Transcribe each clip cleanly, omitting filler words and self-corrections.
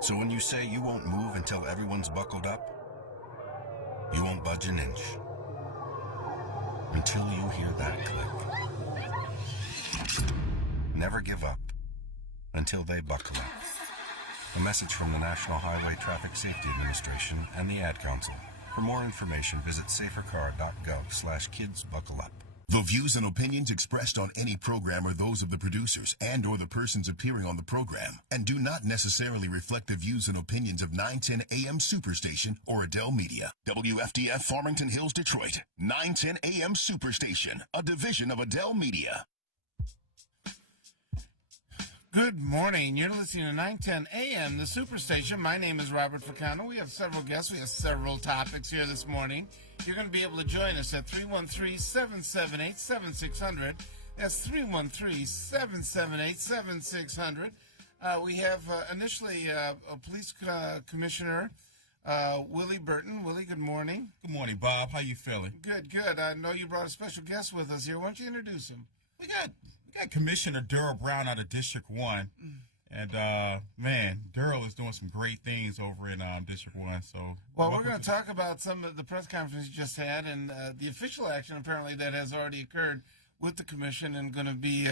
So when you say you won't move until everyone's buckled up, you won't budge an inch. Until you hear that click. Never give up until they buckle up. A message from the National Highway Traffic Safety Administration and the Ad Council. For more information, visit safercar.gov/kidsbuckleup. The views and opinions expressed on any program are those of the producers and or the persons appearing on the program and do not necessarily reflect the views and opinions of 910 AM Superstation or Adele Media. WFDF Farmington Hills, Detroit. 910 AM Superstation, a division of Adele Media. Good morning. You're listening to 910 AM, the Superstation. My name is Robert Ficano. We have several guests. We have several topics here this morning. You're going to be able to join us at 313-778-7600. That's 313-778-7600. We have initially a police commissioner, Willie Burton. Willie, good morning. Good morning, Bob. How you feeling? Good, good. I know you brought a special guest with us here. Why don't you introduce him? We got Commissioner Daryl Brown out of District 1. And, man, Daryl is doing some great things over in District 1. So, well, we're going to talk about some of the press conference you just had and the official action, apparently, that has already occurred with the commission and going to be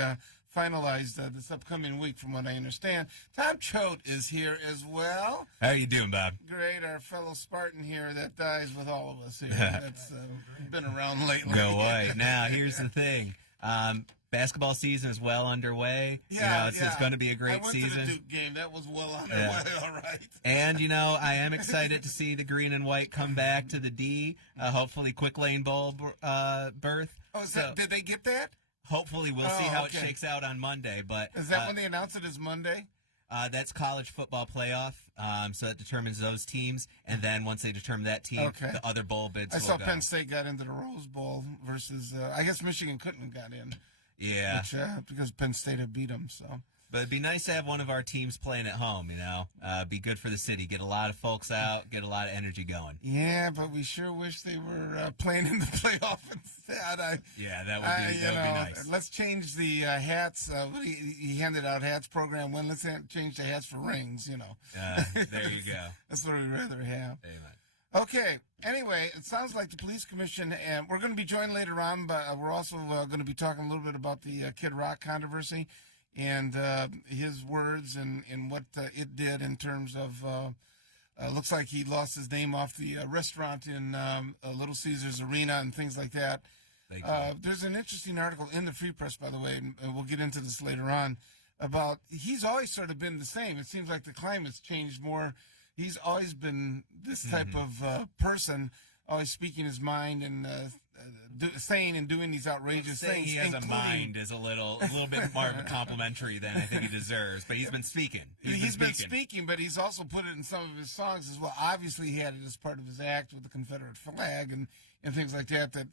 finalized this upcoming week, from what I understand. Tom Choate is here as well. How are you doing, Bob? Great. Our fellow Spartan here that dies with all of us here. That's been around lately. Go White. Now, here's the thing. Basketball season is well underway. Yeah, it's going to be a great season. I went to the Duke game. That was well underway, all right. And, I am excited to see the green and white come back to the D. Hopefully, quick lane bowl berth. Oh, did they get that? Hopefully, we'll see how it shakes out on Monday. But is that when they announce it as Monday? That's college football playoff, so that determines those teams. And then once they determine that team, the other bowl bids will go. I saw Penn State got into the Rose Bowl versus, I guess Michigan couldn't have got in. Yeah. Because Penn State had beat them, so. But it'd be nice to have one of our teams playing at home, Be good for the city. Get a lot of folks out, get a lot of energy going. Yeah, but we sure wish they were playing in the playoff instead. That would be nice. Let's change the hats. He handed out hats program when. Let's change the hats for rings, There you go. That's what we'd rather have. Amen. Okay. Anyway, it sounds like the police commission, and we're going to be joined later on, but we're also going to be talking a little bit about the Kid Rock controversy and his words and what it did in terms of, looks like he lost his name off the restaurant in Little Caesars Arena and things like that. There's an interesting article in the Free Press, by the way, and we'll get into this later on, about he's always sort of been the same. It seems like the climate's changed more. He's always been this type of person, always speaking his mind and saying and doing these outrageous things. He has a mind is a little bit more of a complimentary than I think he deserves. But he's been speaking. He's been speaking, but he's also put it in some of his songs as well. Obviously, he had it as part of his act with the Confederate flag and things like that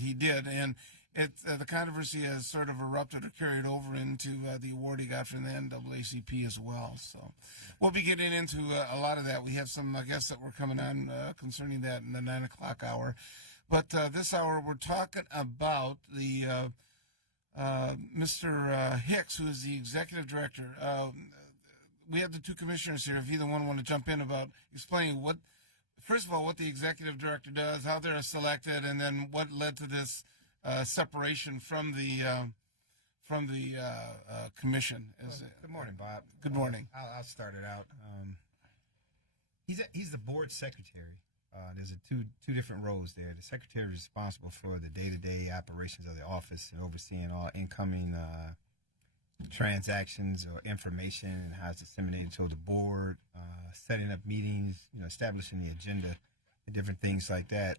he did. And the controversy has sort of erupted or carried over into the award he got from the NAACP as well. So we'll be getting into a lot of that. We have some guests that were coming on concerning that in the 9 o'clock hour. But this hour we're talking about the Mr. Hicks, who is the executive director. We have the two commissioners here. If either one want to jump in about explaining first of all, what the executive director does, how they're selected, and then what led to this separation from the commission. Good morning, Bob. Good morning. I'll start it out. He's the board secretary. There's two different roles there. The secretary is responsible for the day-to-day operations of the office and overseeing all incoming transactions or information and how it's disseminated to the board, setting up meetings, establishing the agenda and different things like that.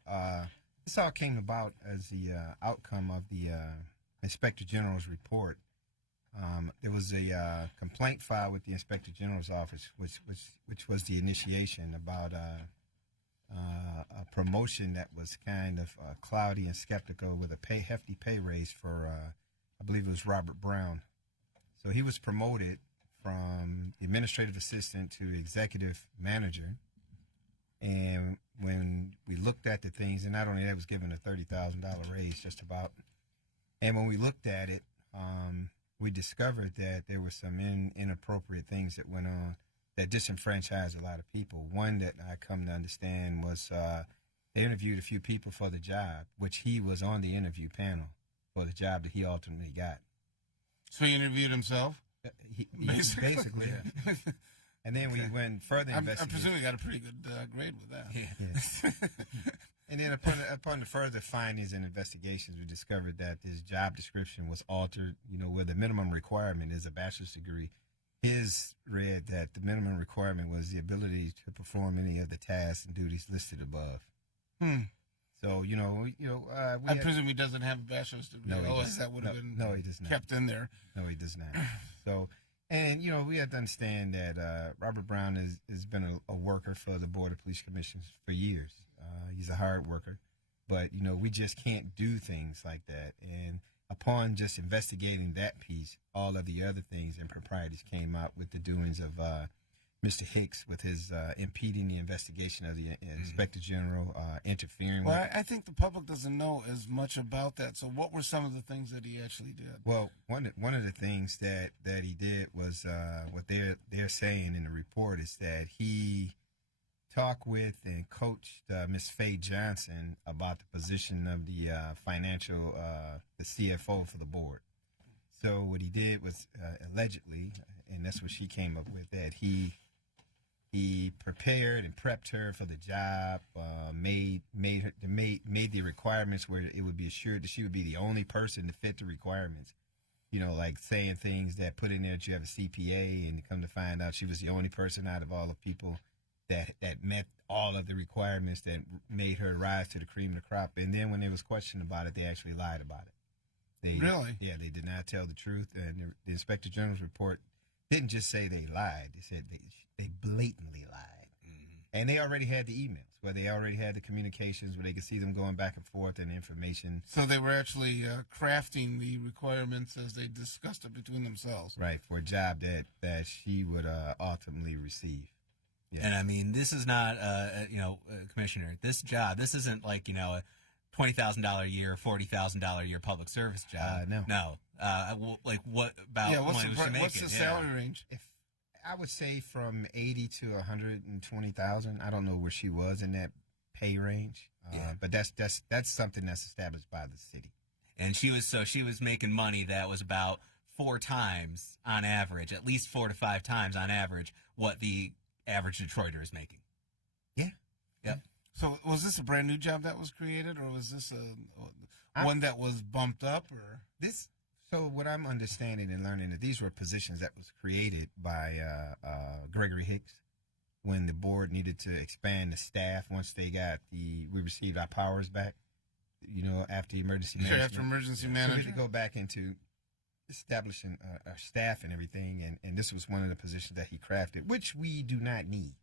This all came about as the outcome of the Inspector General's report. There was a complaint filed with the Inspector General's office, which was the initiation about a promotion that was kind of cloudy and skeptical with a hefty pay raise for, I believe it was Robert Brown. So he was promoted from administrative assistant to executive manager. And when we looked at the things, and not only that, was given a $30,000 raise just about. And when we looked at it, we discovered that there were some inappropriate things that went on that disenfranchised a lot of people. One that I come to understand was they interviewed a few people for the job, which he was on the interview panel for the job that he ultimately got. So he interviewed himself? Basically. Yeah. And then we went further investigating. I presume he got a pretty good grade with that. Yeah. And then upon the further findings and investigations, we discovered that his job description was altered, where the minimum requirement is a bachelor's degree. His read that the minimum requirement was the ability to perform any of the tasks and duties listed above. So, I presume he doesn't have a bachelor's degree. No, Otherwise, that would have been he does not. kept in there. No, he does not. So, and, we have to understand that Robert Brown has been a worker for the Board of Police Commissions for years. He's a hard worker. But, we just can't do things like that. And upon just investigating that piece, all of the other things and proprieties came out with the doings of Mr. Hicks with his impeding the investigation of the Inspector General, interfering with. Well, I think the public doesn't know as much about that. So what were some of the things that he actually did? Well, one of the things that he did was what they're saying in the report is that he talked with and coached Miss Faye Johnson about the position of the financial, the CFO for the board. So what he did was allegedly, and that's what she came up with, that he prepared and prepped her for the job, made the requirements where it would be assured that she would be the only person to fit the requirements. Like saying things that put in there that you have a CPA, and come to find out she was the only person out of all the people that met all of the requirements that made her rise to the cream of the crop. And then when there was question about it, they actually lied about it. Really? Yeah, they did not tell the truth. And the Inspector General's report didn't just say they lied. They said they blatantly lied. Mm-hmm. And they already had the emails, where they already had the communications, where they could see them going back and forth and information. So they were actually crafting the requirements as they discussed it between themselves. Right, for a job that she would ultimately receive. Yeah. And I mean, this is not, Commissioner, this isn't like, a $20,000 a year, $40,000 a year public service job. No. What about? Yeah, what's the salary range? If I would say from 80 to 120,000. I don't know where she was in that pay range, but that's something that's established by the city. And she was making money that was about 4 times on average, at least 4 to 5 times on average, what the average Detroiter is making. Yeah. Yep. So was this a brand new job that was created, or was this one that was bumped up, or this? So what I'm understanding and learning that these were positions that was created by Gregory Hicks when the board needed to expand the staff once we received our powers back. After emergency management. After emergency management. So we had to go back into establishing our staff and everything, and this was one of the positions that he crafted, which we do not need.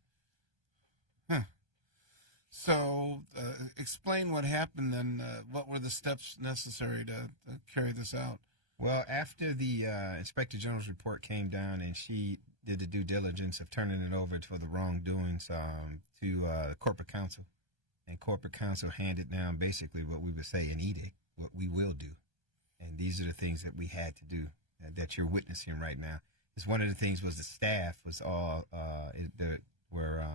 Huh. So explain what happened then. What were the steps necessary to carry this out? Well, after the Inspector General's report came down and she did the due diligence of turning it over for the wrongdoings to the corporate counsel, and corporate counsel handed down basically what we would say an edict, what we will do. And these are the things that we had to do that you're witnessing right now. Because one of the things was the staff was all were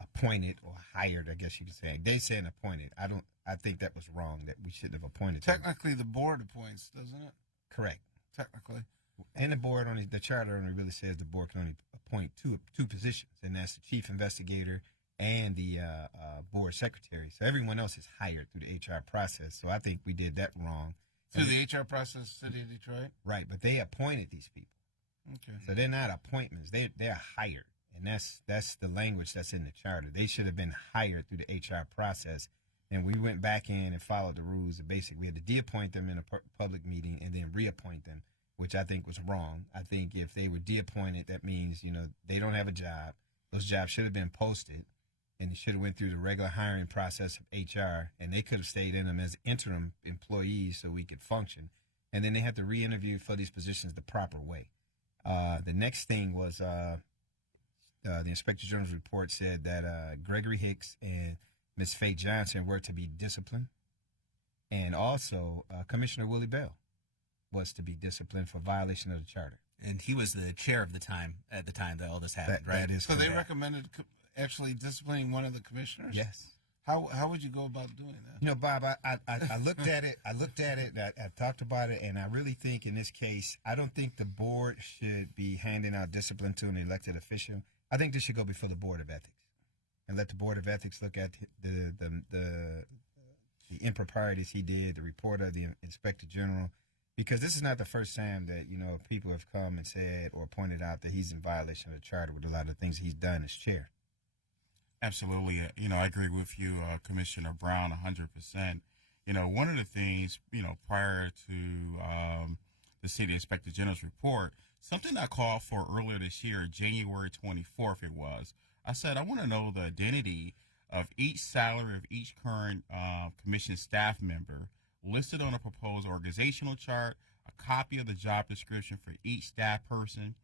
appointed or hired, I guess you could say. They saying appointed. I think that was wrong, that we shouldn't have appointed Technically, the board appoints, doesn't it? Correct. Technically. And the board the charter only really says the board can only appoint two positions, and that's the chief investigator and the board secretary. So everyone else is hired through the HR process. So I think we did that wrong. Through the HR process, City of Detroit? Right, but they appointed these people. Okay. So they're not appointments. They're hired. And that's the language that's in the charter. They should have been hired through the HR process. And we went back in and followed the rules. And basically, we had to de-appoint them in a public meeting and then reappoint them, which I think was wrong. I think if they were de-appointed, that means, they don't have a job. Those jobs should have been posted, and they should have went through the regular hiring process of HR, and they could have stayed in them as interim employees so we could function. And then they had to re-interview for these positions the proper way. The next thing was the Inspector General's report said that Gregory Hicks and Ms. Faye Johnson were to be disciplined, and also Commissioner Willie Bell was to be disciplined for violation of the charter. And he was the chair of the time at the time that all this happened, right? That is So they correct. recommended actually disciplining one of the commissioners? Yes. How would you go about doing that? You know, Bob, I looked at it. I talked about it, and I really think in this case, I don't think the board should be handing out discipline to an elected official. I think this should go before the Board of Ethics, and let the Board of Ethics look at the improprieties he did, the report of the Inspector General, because this is not the first time that people have come and said or pointed out that he's in violation of the charter with a lot of things he's done as chair. Absolutely. I agree with you, Commissioner Brown, 100%. One of the things, prior to the City Inspector General's report, something I called for earlier this year, January 24th it was, I said, I want to know the identity of each salary of each current commission staff member listed on a proposed organizational chart, a copy of the job description for each staff person,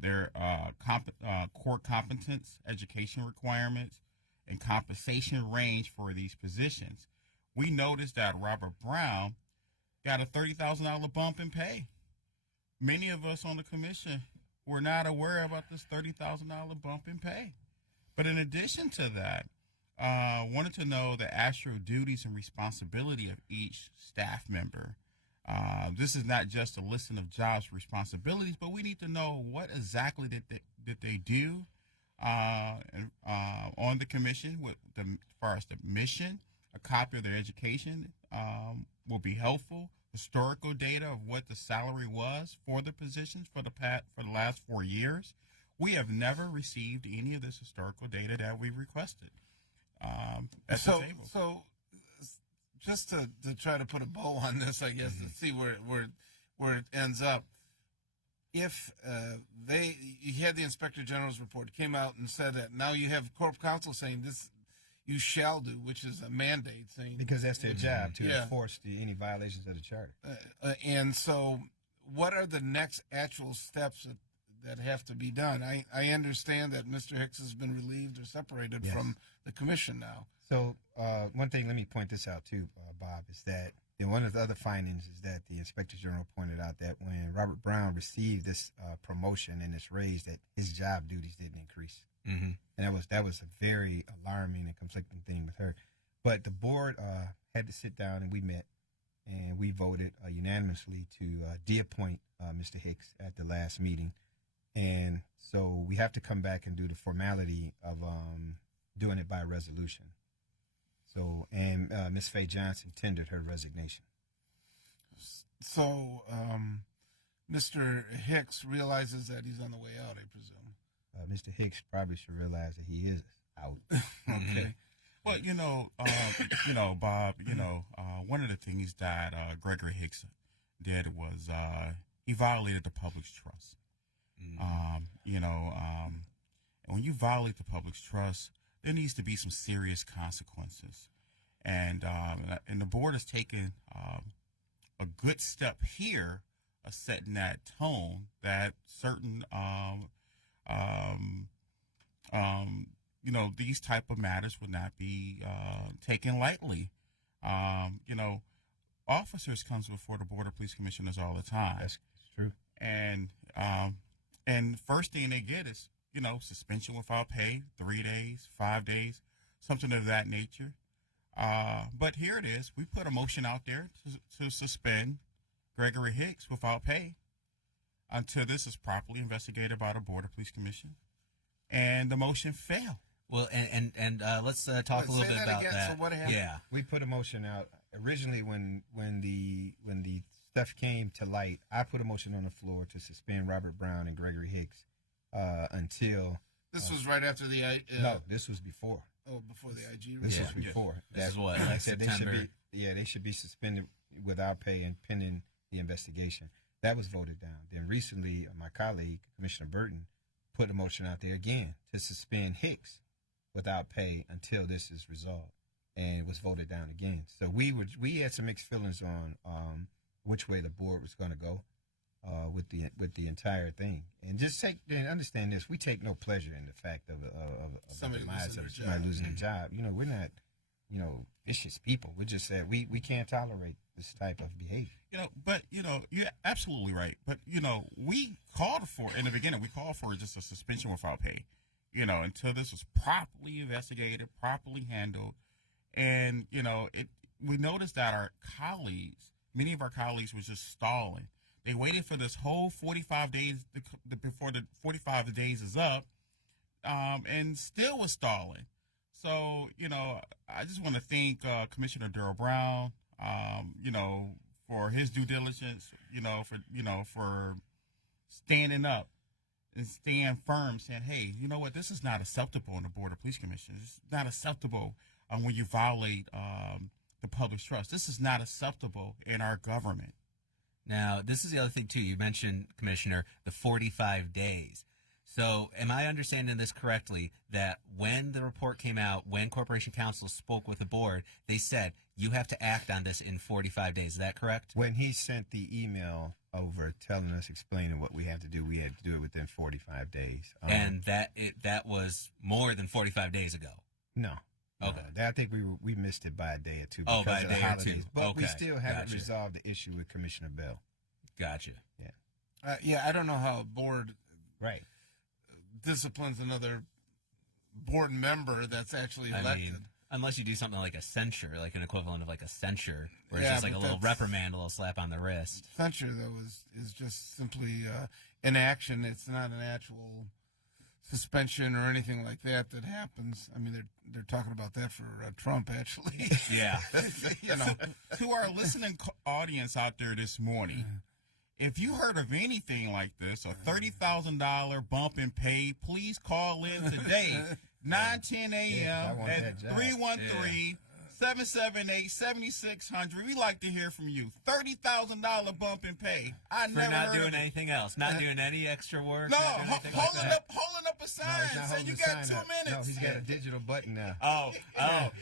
their core competence, education requirements, and compensation range for these positions. We noticed that Robert Brown got a $30,000 bump in pay. Many of us on the commission were not aware about this $30,000 bump in pay. But in addition to that, wanted to know the actual duties and responsibility of each staff member. This is not just a listing of jobs responsibilities, but we need to know what exactly did they do on the commission as far as the mission. A copy of their education will be helpful. Historical data of what the salary was for the positions for the last 4 years. We have never received any of this historical data that we requested at the table. So just to try to put a bow on this, I guess, to see where it ends up. If you had the Inspector General's report, came out and said that now you have Corp Counsel saying this you shall do, which is a mandate saying, Because that's their job to Yeah. enforce any violations of the charter. and so what are the next actual steps that have to be done? I understand that Mr. Hicks has been relieved or separated Yes. from the commission now. So one thing, let me point this out too, Bob, is that one of the other findings is that the Inspector General pointed out that when Robert Brown received this promotion and this raise, that his job duties didn't increase. Mm-hmm. And that was a very alarming and conflicting thing with her. But the board had to sit down and we met and we voted unanimously to de-appoint Mr. Hicks at the last meeting. And so we have to come back and do the formality of doing it by resolution. So, and Ms. Faye Johnson tendered her resignation. So Mr. Hicks realizes that he's on the way out, I presume. Mr. Hicks probably should realize that he is out. Okay. Well, Bob, one of the things that Gregory Hicks did was he violated the public's trust. And when you violate the public's trust, there needs to be some serious consequences. And the board has taken a good step here, setting that tone that certain these type of matters would not be taken lightly. Officers comes before the Board of Police Commissioners all the time. That's true. And first thing they get is, suspension without pay, 3 days, 5 days, something of that nature. But here it is. We put a motion out there to suspend Gregory Hicks without pay until this is properly investigated by the Board of Police Commission. And the motion failed. Well, and let's talk a little bit about again. that. So what happened? Yeah. We put a motion out originally when the stuff came to light. I put a motion on the floor to suspend Robert Brown and Gregory Hicks until This was right after the no, this was before. before the IG. This report. was before. This is what, like I like said, September? they should be suspended without pay and pending the investigation. That was voted down. Then recently, my colleague Commissioner Burton put a motion out there again to suspend Hicks without pay until this is resolved, and it was voted down again. So we had some mixed feelings on which way the board was going to go with the entire thing. And just understand this: we take no pleasure in the fact of the Somebody demise losing of their somebody job. losing their job. We're not vicious people. We just said we can't tolerate this type of behavior. But you're absolutely right. But we called for in the beginning. We called for just a suspension without pay. Until this was properly investigated, properly handled, and we noticed that our colleagues, many of our colleagues, was just stalling. They waited for this whole 45 days before the 45 days is up, and still was stalling. So, I just want to thank Commissioner Daryl Brown, for his due diligence, for standing up and staying firm, saying, hey, you know what, this is not acceptable in the Board of Police Commission. It's not acceptable when you violate the public's trust. This is not acceptable in our government. Now, this is the other thing, too. You mentioned, Commissioner, the 45 days. So am I understanding this correctly, that when the report came out, when Corporation Counsel spoke with the board, they said you have to act on this in 45 days. Is that correct? When he sent the email over telling us, explaining what we had to do it within 45 days. And that was more than 45 days ago? No. Okay. I think we missed it by a day or two because by a of day the holidays. Or two. But okay. We still haven't Gotcha. resolved the issue with Commissioner Bell. Gotcha. Yeah. I don't know how a board right disciplines another board member that's actually elected. Unless you do something like a censure, like an equivalent of like a censure, where it's Yeah, just like a but little that's- reprimand, a little slap on the wrist. Censure, though, is just simply inaction. It's not an actual suspension or anything like that happens. I mean, they're talking about that for Trump, actually. Yeah. To our listening audience out there this morning, if you heard of anything like this, a $30,000 bump in pay, please call in today, 9:10 a.m. at 313-778-7600. We like to hear from you. $30,000 bump in pay. I For never not heard doing of it. anything else, not doing any extra work. No, not doing anything like that. holding up a sign. he's not Say holding you the got sign 2 up. minutes. No, he's got a digital button now. Oh,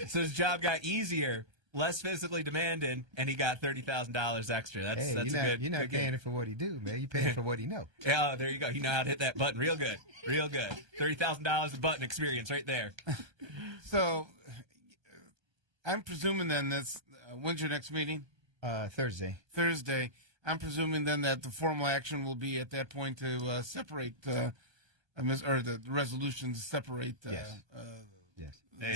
so his job got easier, less physically demanding, and he got $30,000 extra. That's You're good. not good paying him for what he do, man. You're paying for what he know. Yeah, there you go. You know how to hit that button real good. Real good. $30,000 of button experience right there. So, I'm presuming then that's when's your next meeting? Thursday. Thursday. I'm presuming then that the formal action will be at that point to separate, or the resolution to separate. Yes.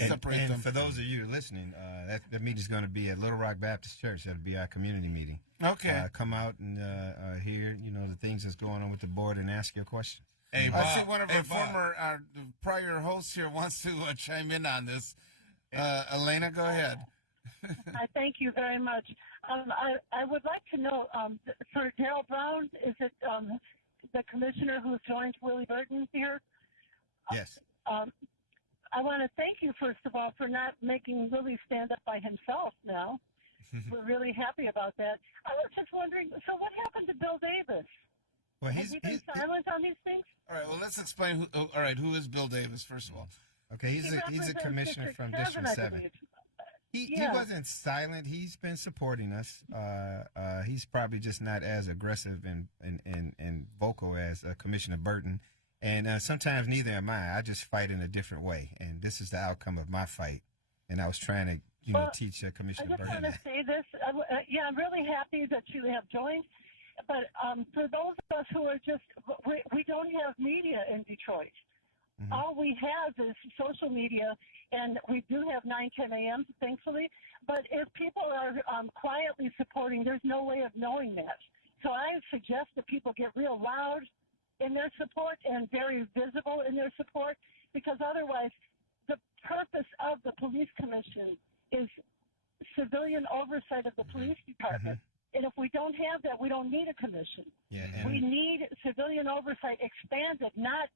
Separate and them. for those of you listening, that meeting's going to be at Little Rock Baptist Church. That'll be our community meeting. Okay. Come out and hear the things that's going on with the board and ask your questions. Hey, I see Bob. one of Hey, our Bob. prior hosts here wants to chime in on this. Elena, go ahead. I thank you very much. I would like to know, for Daryl Brown, is it the commissioner who joined Willie Burton here? Yes. I want to thank you, first of all, for not making Willie stand up by himself now. We're really happy about that. I was just wondering, so what happened to Bill Davis? Well, Has he been silent on these things? All right. Well, let's explain. Who is Bill Davis? First of all. Okay, he's a represents commissioner from District 7. He wasn't silent. He's been supporting us. He's probably just not as aggressive and vocal as Commissioner Burton. And sometimes neither am I. I just fight in a different way. And this is the outcome of my fight. And I was trying to, teach Commissioner I just Burton. want to say this. I'm really happy that you have joined. But for those of us who are we don't have media in Detroit. Mm-hmm. All we have is social media, and we do have 9:10 a.m., thankfully. But if people are quietly supporting, there's no way of knowing that. So I suggest that people get real loud in their support and very visible in their support, because otherwise the purpose of the police commission is civilian oversight of the police department. Mm-hmm. And if we don't have that, we don't need a commission. Yeah, we need civilian oversight expanded, not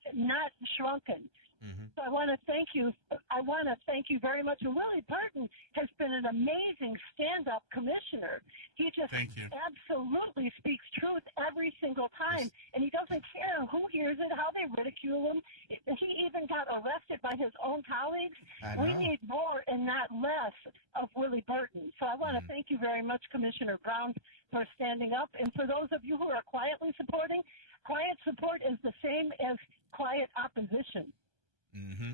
shrunken. Mm-hmm. So I want to thank you. I want to thank you very much. And Willie Burton has been an amazing stand-up commissioner. He just absolutely speaks truth every single time, and he doesn't care who hears it, how they ridicule him. He even got arrested by his own colleagues. We need more and not less of Willie Burton. So I want to thank you very much, Commissioner Brown, for standing up. And for those of you who are quietly supporting, quiet support is the same as quiet opposition.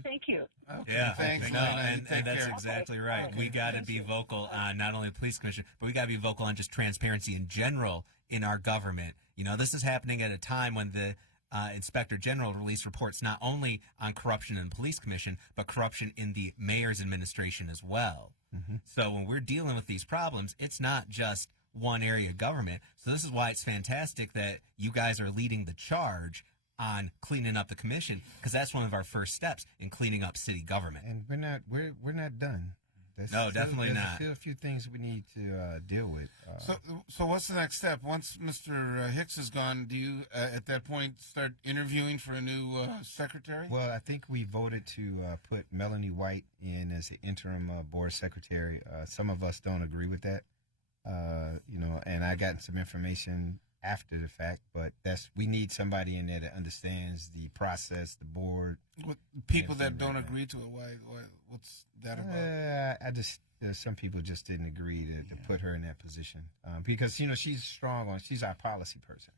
Thank you. Okay, Yeah, thanks, no, Lena. You and take that's care. exactly right. Okay. We got to be vocal on not only the police commission, but we got to be vocal on just transparency in general in our government. You know, this is happening at a time when the Inspector General released reports not only on corruption in the police commission, but corruption in the mayor's administration as well. So when we're dealing with these problems, it's not just one area of government. So this is why it's fantastic that you guys are leading the charge on cleaning up the commission, because that's one of our first steps in cleaning up city government. And we're not done. Definitely there's not. Still a few things we need to deal with. So what's the next step? Once Mr. Hicks is gone, do you, at that point, start interviewing for a new secretary? Well, I think we voted to put Melanie White in as the interim board secretary. Some of us don't agree with that, and I got some information after the fact, but we need somebody in there that understands the process, the board. With people that don't agree to it, what's that about? Some people just didn't agree to put her in that position because she's our policy person,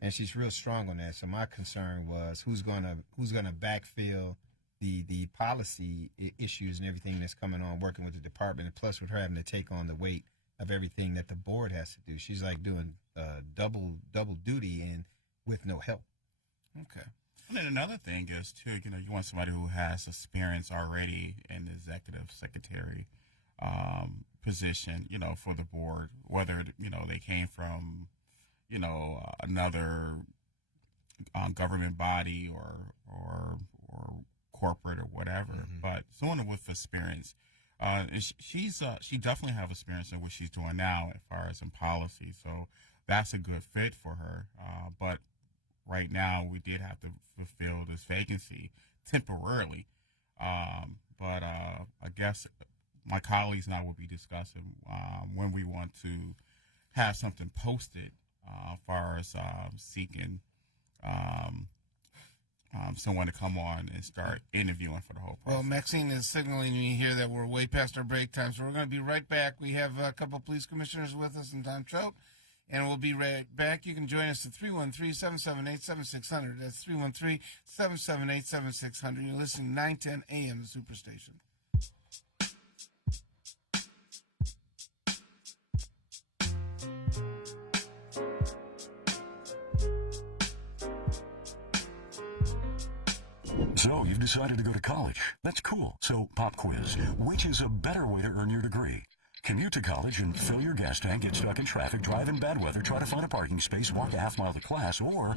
and she's real strong on that. So my concern was who's gonna backfill the policy issues and everything that's coming on, working with the department, and plus with her having to take on the weight of everything that the board has to do. She's like doing double duty and with no help. Okay. And then another thing is too, you want somebody who has experience already in the executive secretary position, for the board, whether they came from, another government body or corporate or whatever, but someone with experience. She definitely have experience in what she's doing now as far as in policy, so that's a good fit for her. But right now we did have to fulfill this vacancy temporarily. But I guess my colleagues and I will be discussing when we want to have something posted as far as seeking someone to come on and start interviewing for the whole process. Well, Maxine is signaling me here that we're way past our break time, so we're going to be right back. We have a couple of police commissioners with us and Tom Choate, and we'll be right back. You can join us at 313-778-7600. That's 313-778-7600. You're listening to 910 AM Superstation. So, you've decided to go to college. That's cool. So, pop quiz. Which is a better way to earn your degree? Commute to college and fill your gas tank, get stuck in traffic, drive in bad weather, try to find a parking space, walk a half mile to class, or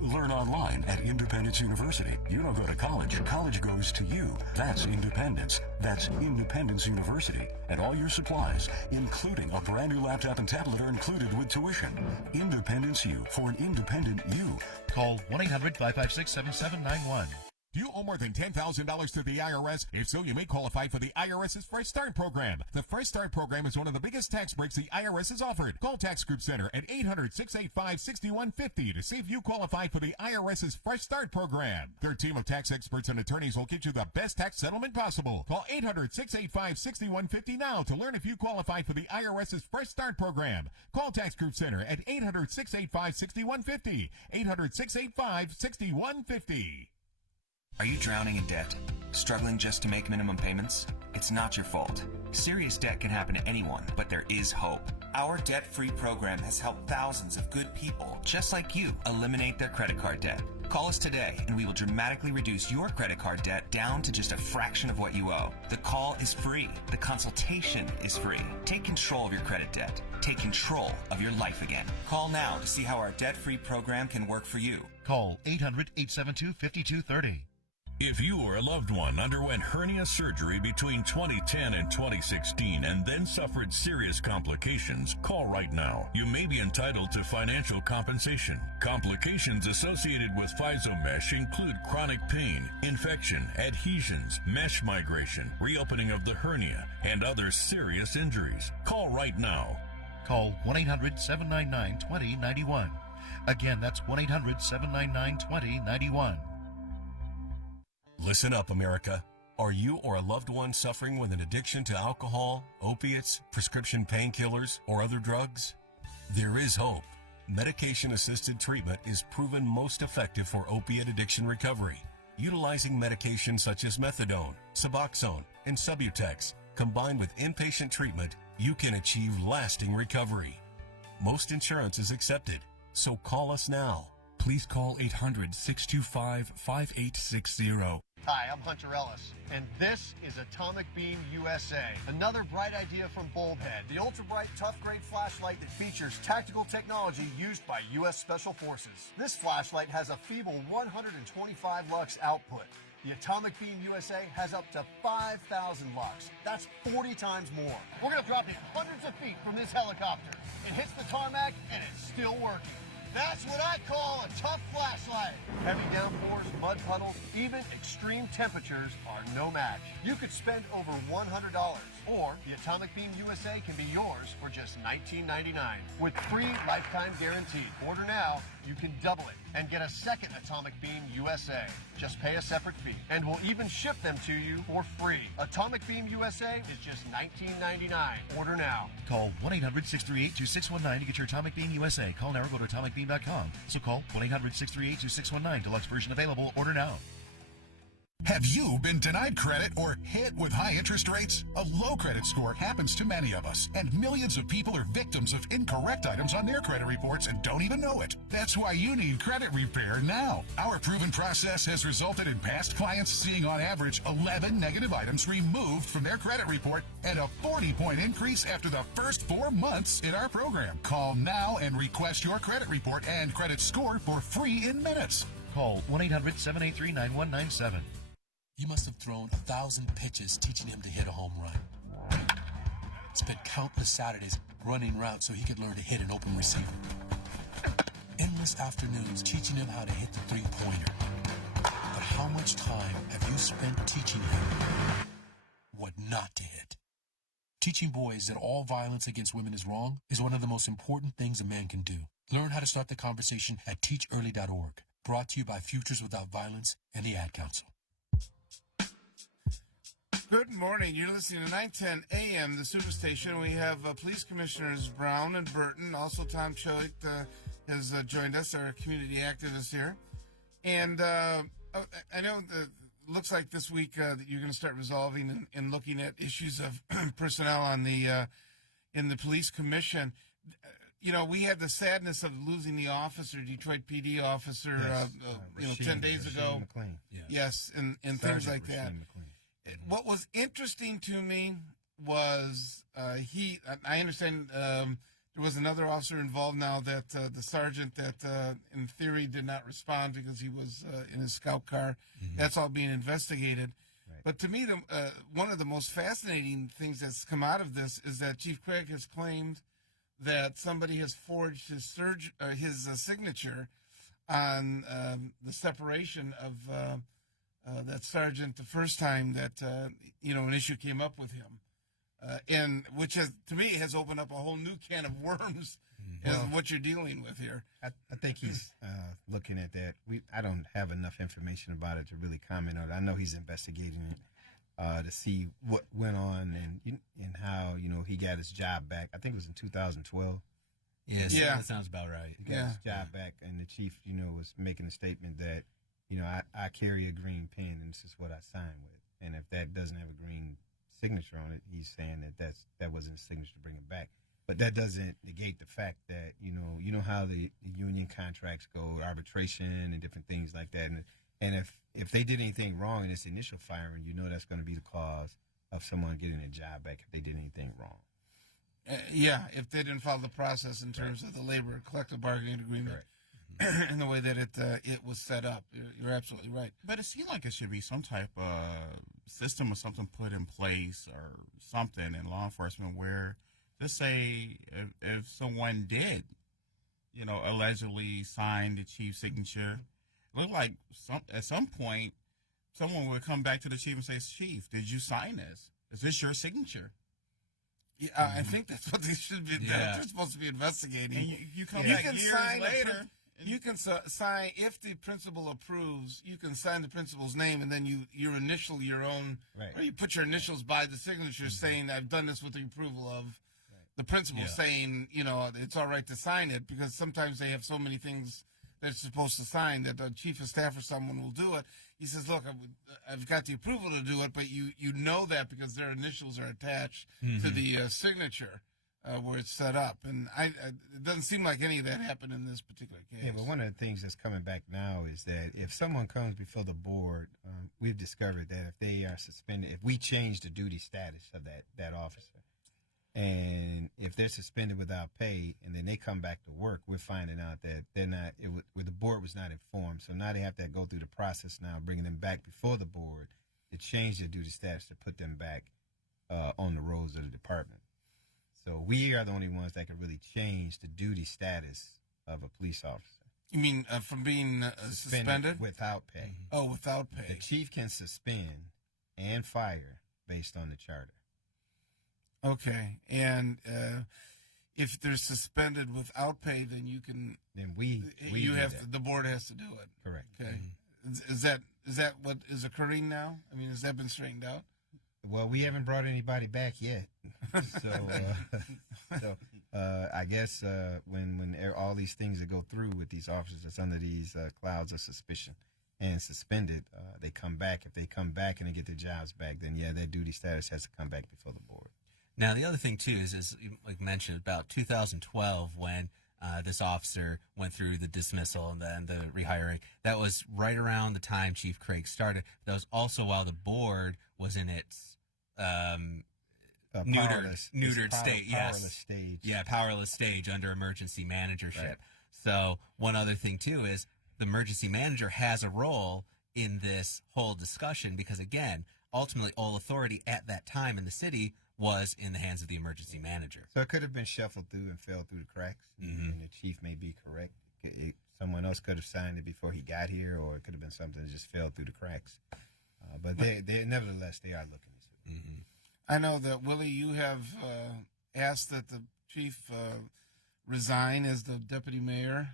learn online at Independence University. You don't go to college. College goes to you. That's independence. That's Independence University. And all your supplies, including a brand new laptop and tablet, are included with tuition. Independence U for an independent you. Call 1-800-556-7791. Do you owe more than $10,000 to the IRS? If so, you may qualify for the IRS's Fresh Start program. The Fresh Start program is one of the biggest tax breaks the IRS has offered. Call Tax Group Center at 800-685-6150 to see if you qualify for the IRS's Fresh Start program. Their team of tax experts and attorneys will get you the best tax settlement possible. Call 800-685-6150 now to learn if you qualify for the IRS's Fresh Start program. Call Tax Group Center at 800-685-6150. 800-685-6150. Are you drowning in debt? Struggling just to make minimum payments? It's not your fault. Serious debt can happen to anyone, but there is hope. Our debt-free program has helped thousands of good people, just like you, eliminate their credit card debt. Call us today, and we will dramatically reduce your credit card debt down to just a fraction of what you owe. The call is free. The consultation is free. Take control of your credit debt. Take control of your life again. Call now to see how our debt-free program can work for you. Call 800-872-5230. If you or a loved one underwent hernia surgery between 2010 and 2016 and then suffered serious complications, call right now. You may be entitled to financial compensation. Complications associated with physomesh include chronic pain, infection, adhesions, mesh migration, reopening of the hernia, and other serious injuries. Call right now. Call 1-800-799-2091. Again, that's 1-800-799-2091. Listen up, America. Are you or a loved one suffering with an addiction to alcohol, opiates, prescription painkillers, or other drugs? There is hope. Medication-assisted treatment is proven most effective for opiate addiction recovery. Utilizing medications such as methadone, Suboxone, and Subutex, combined with inpatient treatment, you can achieve lasting recovery. Most insurance is accepted, so call us now. Please call 800-625-5860. Hi, I'm Hunter Ellis, and this is Atomic Beam USA. Another bright idea from Bulbhead, the ultra-bright, tough-grade flashlight that features tactical technology used by U.S. Special Forces. This flashlight has a feeble 125 lux output. The Atomic Beam USA has up to 5,000 lux. That's 40 times more. We're going to drop it hundreds of feet from this helicopter. It hits the tarmac, and it's still working. That's what I call a tough flashlight. Heavy downpours, mud puddles, even extreme temperatures are no match. You could spend over $100, or the Atomic Beam USA can be yours for just $19.99 with free lifetime guarantee. Order now, you can double it and get a second Atomic Beam USA. Just pay a separate fee, and we'll even ship them to you for free. Atomic Beam USA is just $19.99. Order now. Call 1-800-638-2619 to get your Atomic Beam USA. Call now or go to atomicbeam.com. So call 1-800-638-2619. Deluxe version available. Order now. Have you been denied credit or hit with high interest rates? A low credit score happens to many of us, and millions of people are victims of incorrect items on their credit reports and don't even know it. That's why you need credit repair now. Our proven process has resulted in past clients seeing on average 11 negative items removed from their credit report and a 40-point increase after the first 4 months in our program. Call now and request your credit report and credit score for free in minutes. Call 1-800-783-9197. You must have thrown 1,000 pitches teaching him to hit a home run. Spent countless Saturdays running routes so he could learn to hit an open receiver. Endless afternoons teaching him how to hit the three-pointer. But how much time have you spent teaching him what not to hit? Teaching boys that all violence against women is wrong is one of the most important things a man can do. Learn how to start the conversation at teachearly.org. Brought to you by Futures Without Violence and the Ad Council. Good morning. You're listening to 910 AM, the Superstation. We have Police Commissioners Brown and Burton. Also, Tom Choske has joined us, our community activist here. And I know it looks like this week that you're going to start resolving and looking at issues of personnel on the in the police commission. You know, we had the sadness of losing the officer, Detroit PD officer, Yes. 10 days ago. Yeah. Yes, and things like that. What was interesting to me was I understand there was another officer involved now that the sergeant that in theory did not respond because he was in his scout car. Mm-hmm. That's all being investigated. Right. But to me, one of the most fascinating things that's come out of this is that Chief Craig has claimed that somebody has forged his signature on the separation of that sergeant the first time that an issue came up with him, and which has to me has opened up a whole new can of worms as what you're dealing with here. I think he's looking at that. I don't have enough information about it to really comment on it. I know he's investigating it to see what went on and how he got his job back. I think it was in 2012. Yes, yeah, that sounds about right. He got his job back, and the chief, was making a statement that. I carry a green pen, and this is what I sign with. And if that doesn't have a green signature on it, he's saying that wasn't a signature to bring it back. But that doesn't negate the fact that, how the union contracts go, arbitration and different things like that. And if they did anything wrong in this initial firing, that's going to be the cause of someone getting their job back if they did anything wrong. If they didn't follow the process in terms of the labor collective bargaining agreement. Right. In the way that it was set up. You're absolutely right. But it seems like it should be some type of system or something put in place or something in law enforcement where, let's say, if someone did, allegedly sign the chief's signature, it looked like at some point someone would come back to the chief and say, Chief, did you sign this? Is this your signature? Yeah, I think that's what they should be. Yeah. They're supposed to be investigating. And you come back years later. You can sign, if the principal approves, you can sign the principal's name, and then you initial your own, right. Or you put your initials by the signature saying, I've done this with the approval of the principal, saying, it's all right to sign it, because sometimes they have so many things they're supposed to sign, that the chief of staff or someone will do it. He says, look, I've got the approval to do it, but you know that because their initials are attached to the signature where it's set up. And it doesn't seem like any of that happened in this particular case. Yeah, but one of the things that's coming back now is that if someone comes before the board, we've discovered that if they are suspended, if we change the duty status of that officer, and if they're suspended without pay and then they come back to work, we're finding out that they're not, where the board was not informed. So now they have to go through the process now, bringing them back before the board to change their duty status to put them back on the rolls of the department. So we are the only ones that can really change the duty status of a police officer. You mean from being suspended? Without pay. Oh, without pay. The chief can suspend and fire based on the charter. Okay, and if they're suspended without pay, then you can. Then the board has to do it. Correct. Okay, is that what is occurring now? I mean, has that been straightened out? Well, we haven't brought anybody back yet, so I guess when all these things that go through with these officers that's under these clouds of suspicion and suspended, they come back. If they come back and they get their jobs back, then yeah, their duty status has to come back before the board. Now, the other thing, too, is like mentioned, about 2012 when this officer went through the dismissal and then the rehiring. That was right around the time Chief Craig started. That was also while the board was in its neutered state. Powerless stage. Yeah, powerless stage under emergency managership. Right. So one other thing, too, is the emergency manager has a role in this whole discussion because, again, ultimately all authority at that time in the city was in the hands of the emergency manager. So it could have been shuffled through and fell through the cracks, and the chief may be correct. Someone else could have signed it before he got here, or it could have been something that just fell through the cracks. But nevertheless, they are looking into it. I know that, Willie, you have asked that the chief resign as the deputy mayor.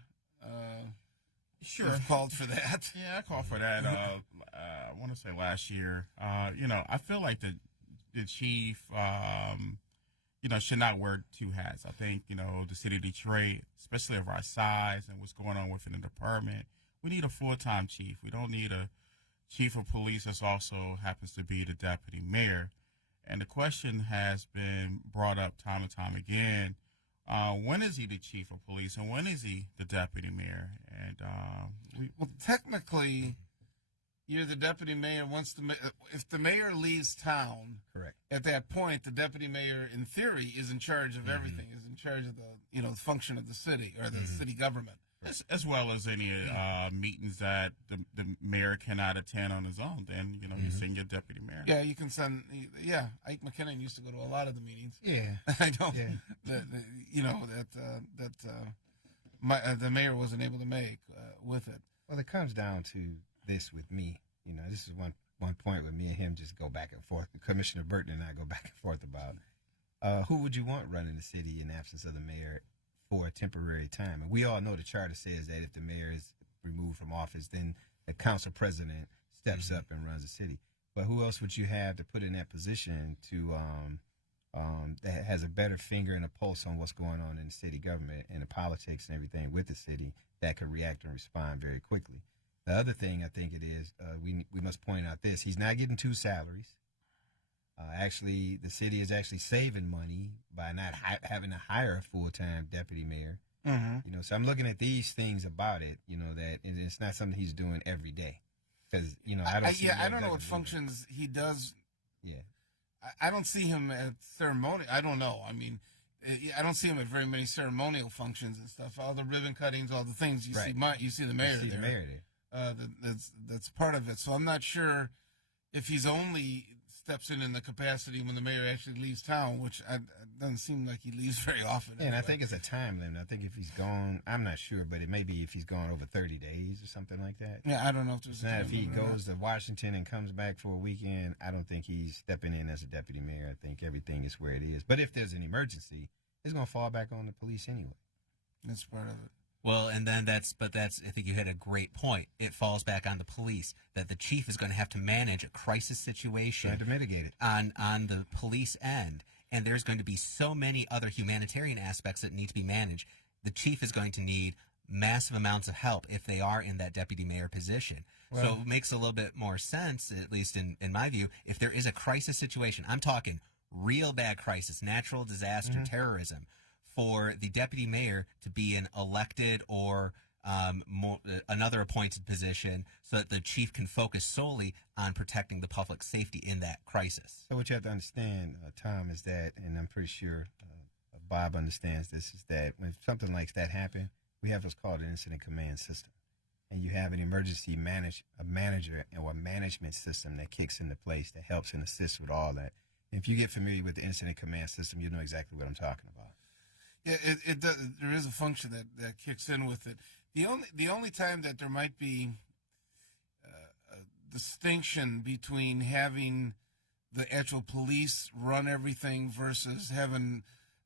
Sure. You've called for that. Yeah, I called for that. I want to say last year. I feel like the chief, should not wear two hats. I think, the city of Detroit, especially of our size and what's going on within the department, we need a full-time chief. We don't need a chief of police that also happens to be the deputy mayor. And the question has been brought up time and time again, when is he the chief of police and when is he the deputy mayor? And technically, you're the deputy mayor if the mayor leaves town. Correct. At that point, the deputy mayor, in theory, is in charge of everything. Is in charge of the function of the city or the city government, as well as any meetings that the mayor cannot attend on his own. Then you send your deputy mayor. Yeah, you can send. Yeah, Ike McKinnon used to go to a lot of the meetings. Yeah, I know. Yeah. The mayor wasn't able to make with it. Well, it comes down to this with me. This is one point where me and him just go back and forth. Commissioner Burton and I go back and forth about who would you want running the city in absence of the mayor for a temporary time. And we all know the charter says that if the mayor is removed from office, then the council president steps up and runs the city. But who else would you have to put in that position to that has a better finger and a pulse on what's going on in the city government and the politics and everything with the city that could react and respond very quickly? The other thing I think it is, we must point out this: he's not getting two salaries. Actually, the city is actually saving money by not having to hire a full-time deputy mayor. So I'm looking at these things about it. That it's not something he's doing every day. Because I don't know what functions he does. Yeah, I don't see him at ceremony. I don't know. I mean, I don't see him at very many ceremonial functions and stuff. All the ribbon cuttings, all the things you see. You see the mayor there. The mayor there. That's part of it. So I'm not sure if he's only steps in the capacity when the mayor actually leaves town, which doesn't seem like he leaves very often. Yeah, and I think it's a time limit. I think if he's gone, I'm not sure, but it may be if he's gone over 30 days or something like that. Yeah, I don't know if there's a time if he goes to Washington and comes back for a weekend, I don't think he's stepping in as a deputy mayor. I think everything is where it is. But if there's an emergency, it's going to fall back on the police anyway. That's part of it. Well, and then I think you had a great point. It falls back on the police that the chief is going to have to manage a crisis situation. Trying to mitigate it. On the police end. And there's going to be so many other humanitarian aspects that need to be managed. The chief is going to need massive amounts of help if they are in that deputy mayor position. Well, so it makes a little bit more sense, at least in my view, if there is a crisis situation. I'm talking real bad crisis, natural disaster, terrorism, for the deputy mayor to be an elected or another appointed position so that the chief can focus solely on protecting the public safety in that crisis. So what you have to understand, Tom, is that, and I'm pretty sure Bob understands this, is that when something like that happens, we have what's called an incident command system. And you have an emergency manager or a management system that kicks into place that helps and assists with all that. And if you get familiar with the incident command system, you know exactly what I'm talking about. Yeah, it does. There is a function that kicks in with it. The only time that there might be a distinction between having the actual police run everything versus having,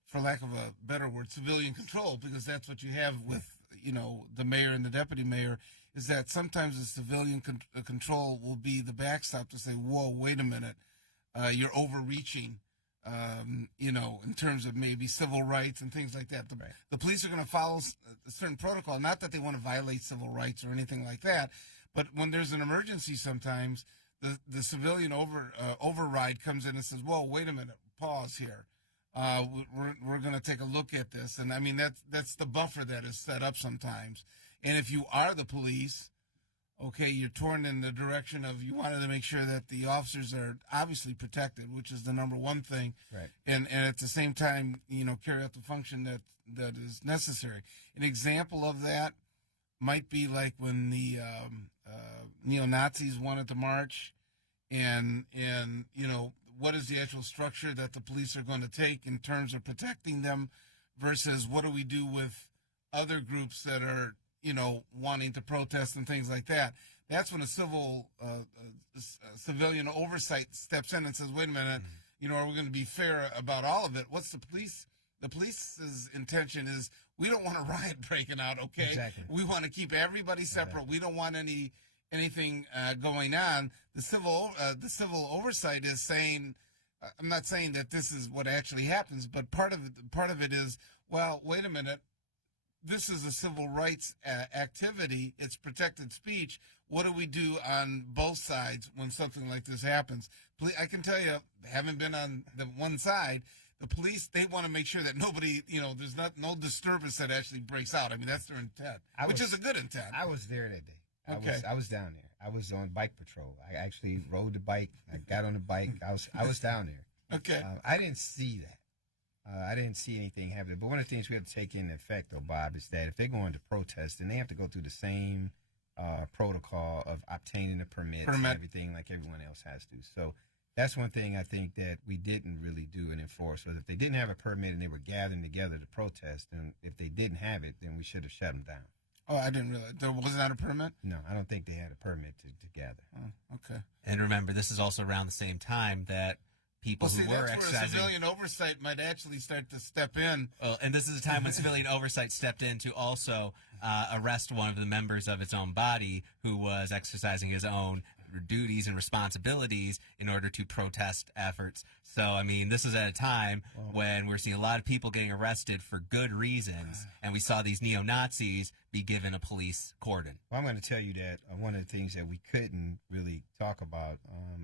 for lack of a better word, civilian control, because that's what you have with, the mayor and the deputy mayor, is that sometimes the civilian control will be the backstop to say, whoa, wait a minute, you're overreaching, in terms of maybe civil rights and things like that. The police are going to follow a certain protocol, not that they want to violate civil rights or anything like that, but when there's an emergency sometimes, the civilian override comes in and says, whoa, wait a minute, pause here. We're going to take a look at this. And I mean, that's the buffer that is set up sometimes. And if you are the police, okay, you're torn in the direction of, you wanted to make sure that the officers are obviously protected, which is the number one thing. Right. And at the same time, carry out the function that is necessary. An example of that might be like when the neo-Nazis wanted to march, and what is the actual structure that the police are going to take in terms of protecting them versus what do we do with other groups that are, wanting to protest and things like that. That's when a civilian oversight steps in and says, wait a minute, are we going to be fair about all of it? What's the police? The police's intention is, we don't want a riot breaking out, okay? Exactly. We want to keep everybody separate. We don't want anything going on. The civil oversight is saying, I'm not saying that this is what actually happens, but part of it is, well, wait a minute, this is a civil rights activity. It's protected speech. What do we do on both sides when something like this happens? I can tell you, having been on the one side, the police, they want to make sure that nobody, there's no disturbance that actually breaks out. I mean, that's their intent, which is a good intent. I was there that day. Okay. I was down there. I was on bike patrol. I actually rode the bike. I got on the bike. I was down there. Okay. I didn't see that. I didn't see anything happen. But one of the things we have to take into effect, though, Bob, is that if they're going to protest, then they have to go through the same protocol of obtaining a permit and everything like everyone else has to. So that's one thing I think that we didn't really do and enforce. Was if they didn't have a permit and they were gathering together to protest, and if they didn't have it, then we should have shut them down. Oh, I didn't realize. There was not a permit? No, I don't think they had a permit to gather. Oh, okay. And remember, this is also around the same time that people who were that's exercising... where civilian oversight might actually start to step in. Well, and this is a time when civilian oversight stepped in to also arrest one of the members of its own body who was exercising his own duties and responsibilities in order to protest efforts. So, I mean, this is at a time when we're seeing a lot of people getting arrested for good reasons, and we saw these neo-Nazis be given a police cordon. Well, I'm going to tell you that one of the things that we couldn't really talk about,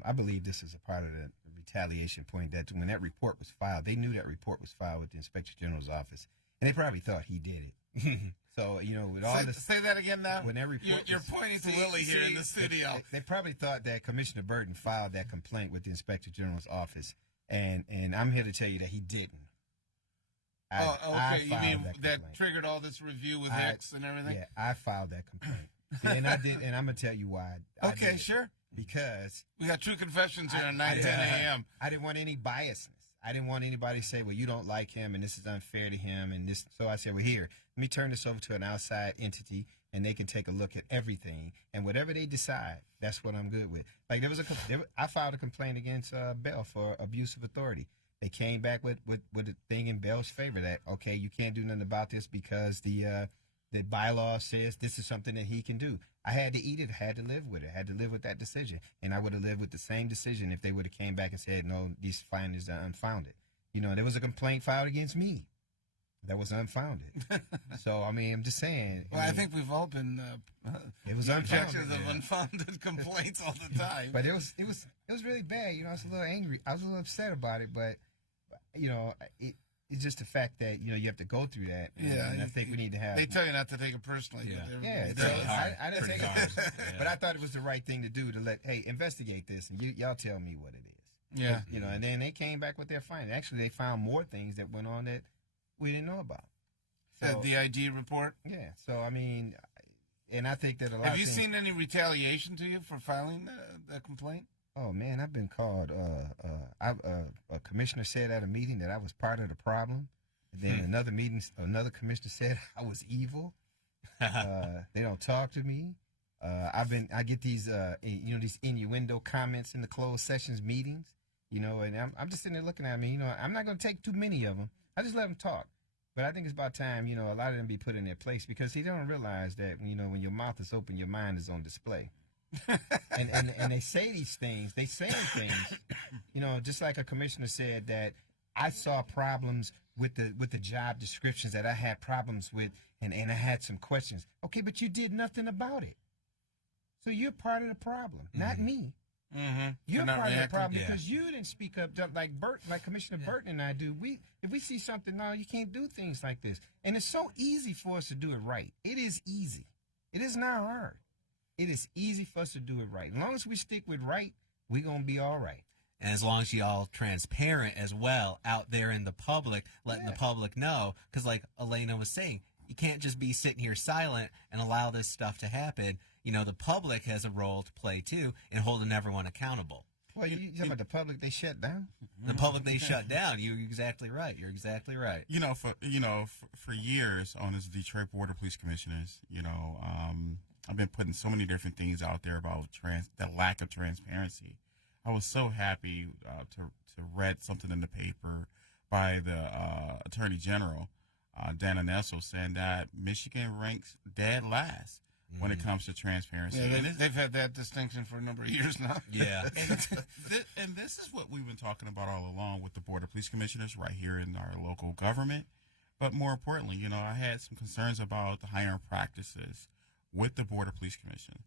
I believe this is a part of the retaliation point, that when that report was filed, they knew that report was filed with the Inspector General's office, and they probably thought he did it. So, with all this... Say that again now. When that report you're pointing to Willie here in the studio. They probably thought that Commissioner Burton filed that complaint with the Inspector General's office, and I'm here to tell you that he didn't. Okay. You mean that triggered all this review with Hicks and everything? Yeah, I filed that complaint. And I did, and I'm going to tell you why. Okay, sure. Because... we got true confessions here on 9:10 a.m. I didn't want any biasness. I didn't want anybody to say, well, you don't like him and this is unfair to him. And this. So I said, well, here, let me turn this over to an outside entity and they can take a look at everything. And whatever they decide, that's what I'm good with. Like I filed a complaint against Bell for abuse of authority. They came back with a thing in Bell's favor that, okay, you can't do nothing about this because the bylaw says this is something that he can do. I had to eat it. I had to live with it. I had to live with that decision. And I would have lived with the same decision if they would have came back and said, no, these findings are unfounded. There was a complaint filed against me. that was unfounded. So I mean, I'm just saying. Well, I think we've all been it was objections unfounded. of unfounded complaints all the time. But it was really bad. You know, I was a little angry. I was a little upset about it, but you know, it's just the fact that you know you have to go through that. And I think we need to have. They tell you not to take it personally. Yeah. But So I didn't take it personally, but I thought it was the right thing to do to investigate this, and y'all tell me what it is. Yeah. You know, and then they came back with their findings. Actually, they found more things that went on that we didn't know about. So, the ID report. Yeah. So I mean, and I think that a lot. Have you seen any retaliation to you for filing the complaint? Oh man, I've been called. A commissioner said at a meeting that I was part of the problem. And then another commissioner said I was evil. They don't talk to me. I get these these innuendo comments in the closed sessions meetings. You know, and I'm just sitting there looking at me. You know, I'm not going to take too many of them. I just let them talk. But I think it's about time, you know, a lot of them be put in their place because they don't realize that, you know, when your mouth is open, your mind is on display. and they say these things, they say things, you know, just like a commissioner said that I saw problems with the job descriptions that I had problems with and I had some questions. Okay, but you did nothing about it. So you're part of the problem, not me. Mm-hmm. You're part of the problem because you didn't speak up like Commissioner Burton and I do. If we see something, no, you can't do things like this. And it's so easy for us to do it right. It is easy. It is not hard. It is easy for us to do it right. As long as we stick with right, we're going to be all right. And as long as y'all transparent as well out there in the public, letting the public know. Because like Elena was saying, you can't just be sitting here silent and allow this stuff to happen. You know, the public has a role to play, too, in holding everyone accountable. Well, you talking about the public, they shut down? The public, they shut down. You're exactly right. You're exactly right. You know, for years on as Detroit Board of Police Commissioners, you know, I've been putting so many different things out there about the lack of transparency. I was so happy to read something in the paper by the Attorney General, Dan Anesso, saying that Michigan ranks dead last when it comes to transparency. Yeah, they've had that distinction for a number of years now. Yeah. and this is what we've been talking about all along with the Board of Police Commissioners right here in our local government. But more importantly, you know, I had some concerns about the hiring practices with the Board of Police Commission,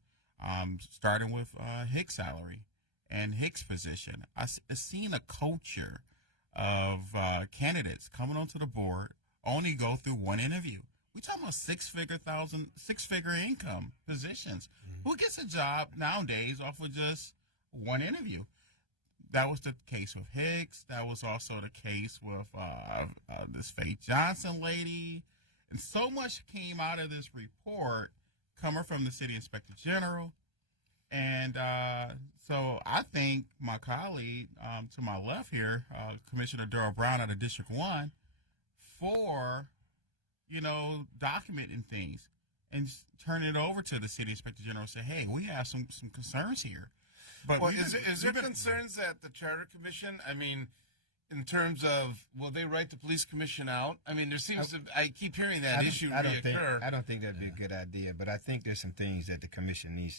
starting with Hicks' salary and Hicks' position. I've seen a culture of candidates coming onto the board only go through one interview. We're talking about six-figure income positions. Who gets a job nowadays off of just one interview? That was the case with Hicks. That was also the case with this Faith Johnson lady. And so much came out of this report coming from the City Inspector General. And so I think my colleague to my left here, Commissioner Daryl Brown out of District 1, for documenting things and turn it over to the City Inspector General and say, hey, we have some concerns here. But is there concerns at the Charter Commission? I mean, in terms of, will they write the police commission out? I mean, there seems to, I keep hearing that issue reoccur. I don't think that'd be a good idea, but I think there's some things that the commission needs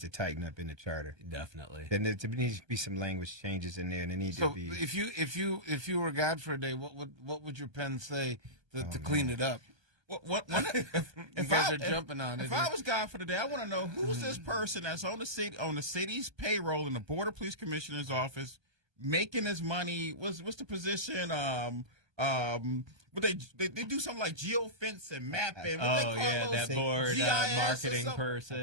to tighten up in the charter. Definitely. There needs to be some language changes in there, and there needs to be. If you were God for a day, what would your pen say to clean it up? If guys are jumping on it. If I was God for the day, I want to know who's this person that's on the city's payroll in the Board of Police Commissioner's office, making his money. What's the position? They do something like geofencing, mapping. That board marketing person.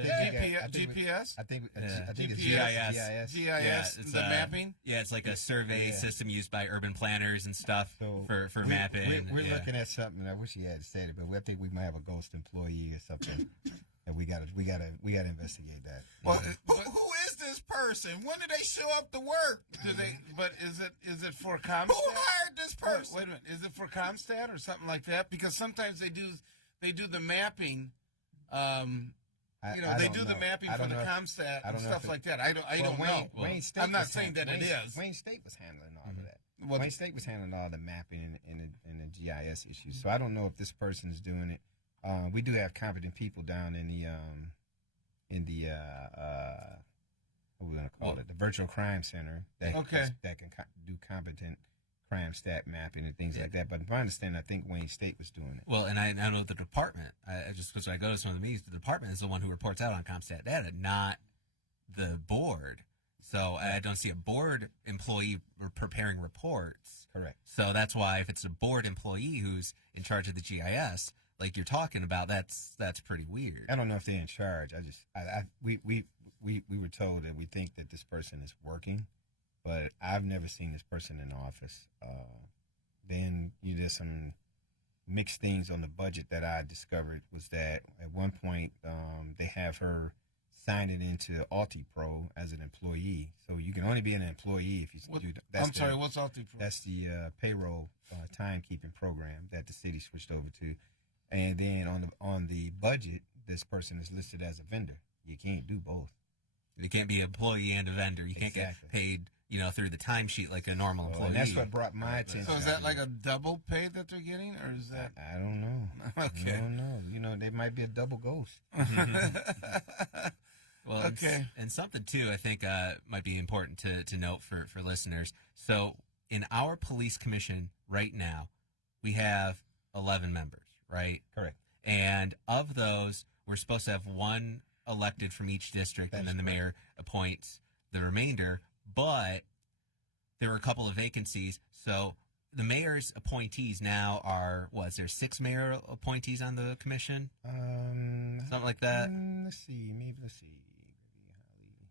GPS. I think it's GIS. GIS. The mapping. Yeah, it's like a survey system used by urban planners and stuff for mapping. We're looking at something. I wish he had said it, but I think we might have a ghost employee or something. And we gotta investigate that. Well, who is this person? When do they show up to work? But is it for Comstat? Who hired this person? Wait a minute. Is it for Comstat or something like that? Because sometimes they do the mapping. They do the mapping for the Comstat and stuff like that. I don't know. I'm not saying that it is. Wayne State was handling all of that. Wayne State was handling all the mapping and the GIS issues. So I don't know if this person is doing it. We do have competent people down in the what we're gonna call it, the Virtual Crime Center that can do competent crime stat mapping and things like that. But from my understanding, I think Wayne State was doing it. Well, and I know the department. I just because I go to some of the meetings, the department is the one who reports out on CompStat data, not the board. So I don't see a board employee preparing reports. Correct. So that's why if it's a board employee who's in charge of the GIS, like you're talking about, that's pretty weird. I don't know if they're in charge. We were told that we think that this person is working, but I've never seen this person in the office. Then there's some mixed things on the budget that I discovered was that at one point they have her sign it into AltiPro as an employee. So you can only be an employee if you do that. What's AltiPro? That's the payroll timekeeping program that the city switched over to. And then on the budget, this person is listed as a vendor. You can't do both. You can't be an employee and a vendor. You can't get paid, through the timesheet like a normal employee. And that's what brought my attention. So is that like a double pay that they're getting, or is that? I don't know. Okay. I don't know. They might be a double ghost. Well, okay. And something too, I think might be important to note for listeners. So in our police commission right now, we have 11 members, right? Correct. And of those, we're supposed to have one elected from each district, and then the mayor appoints the remainder. But there were a couple of vacancies, so the mayor's appointees now are is there 6 mayor appointees on the commission? Something like that. Let's see.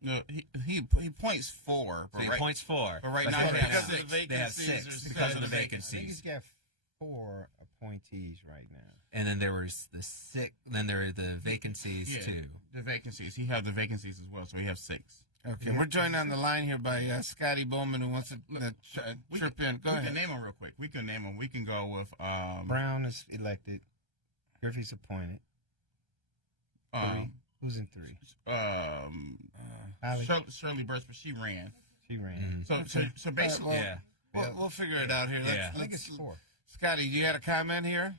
No, he points 4. So he points 4. But right now they have 6 6 because of the I think vacancies. he's got 4 appointees right now. And then there was the 6. Then there are the vacancies too. The vacancies. He have the vacancies as well, so we have 6. Okay, we're joined on the line here by Scotty Boman, who wants to trip in. Go ahead. We can name him real quick. We can name him. We can go with Brown is elected. Griffey's appointed. 3. Who's in 3? Shirley Burst, but she ran. So basically, We'll figure it out here. I think it's 4. Scotty, you had a comment here?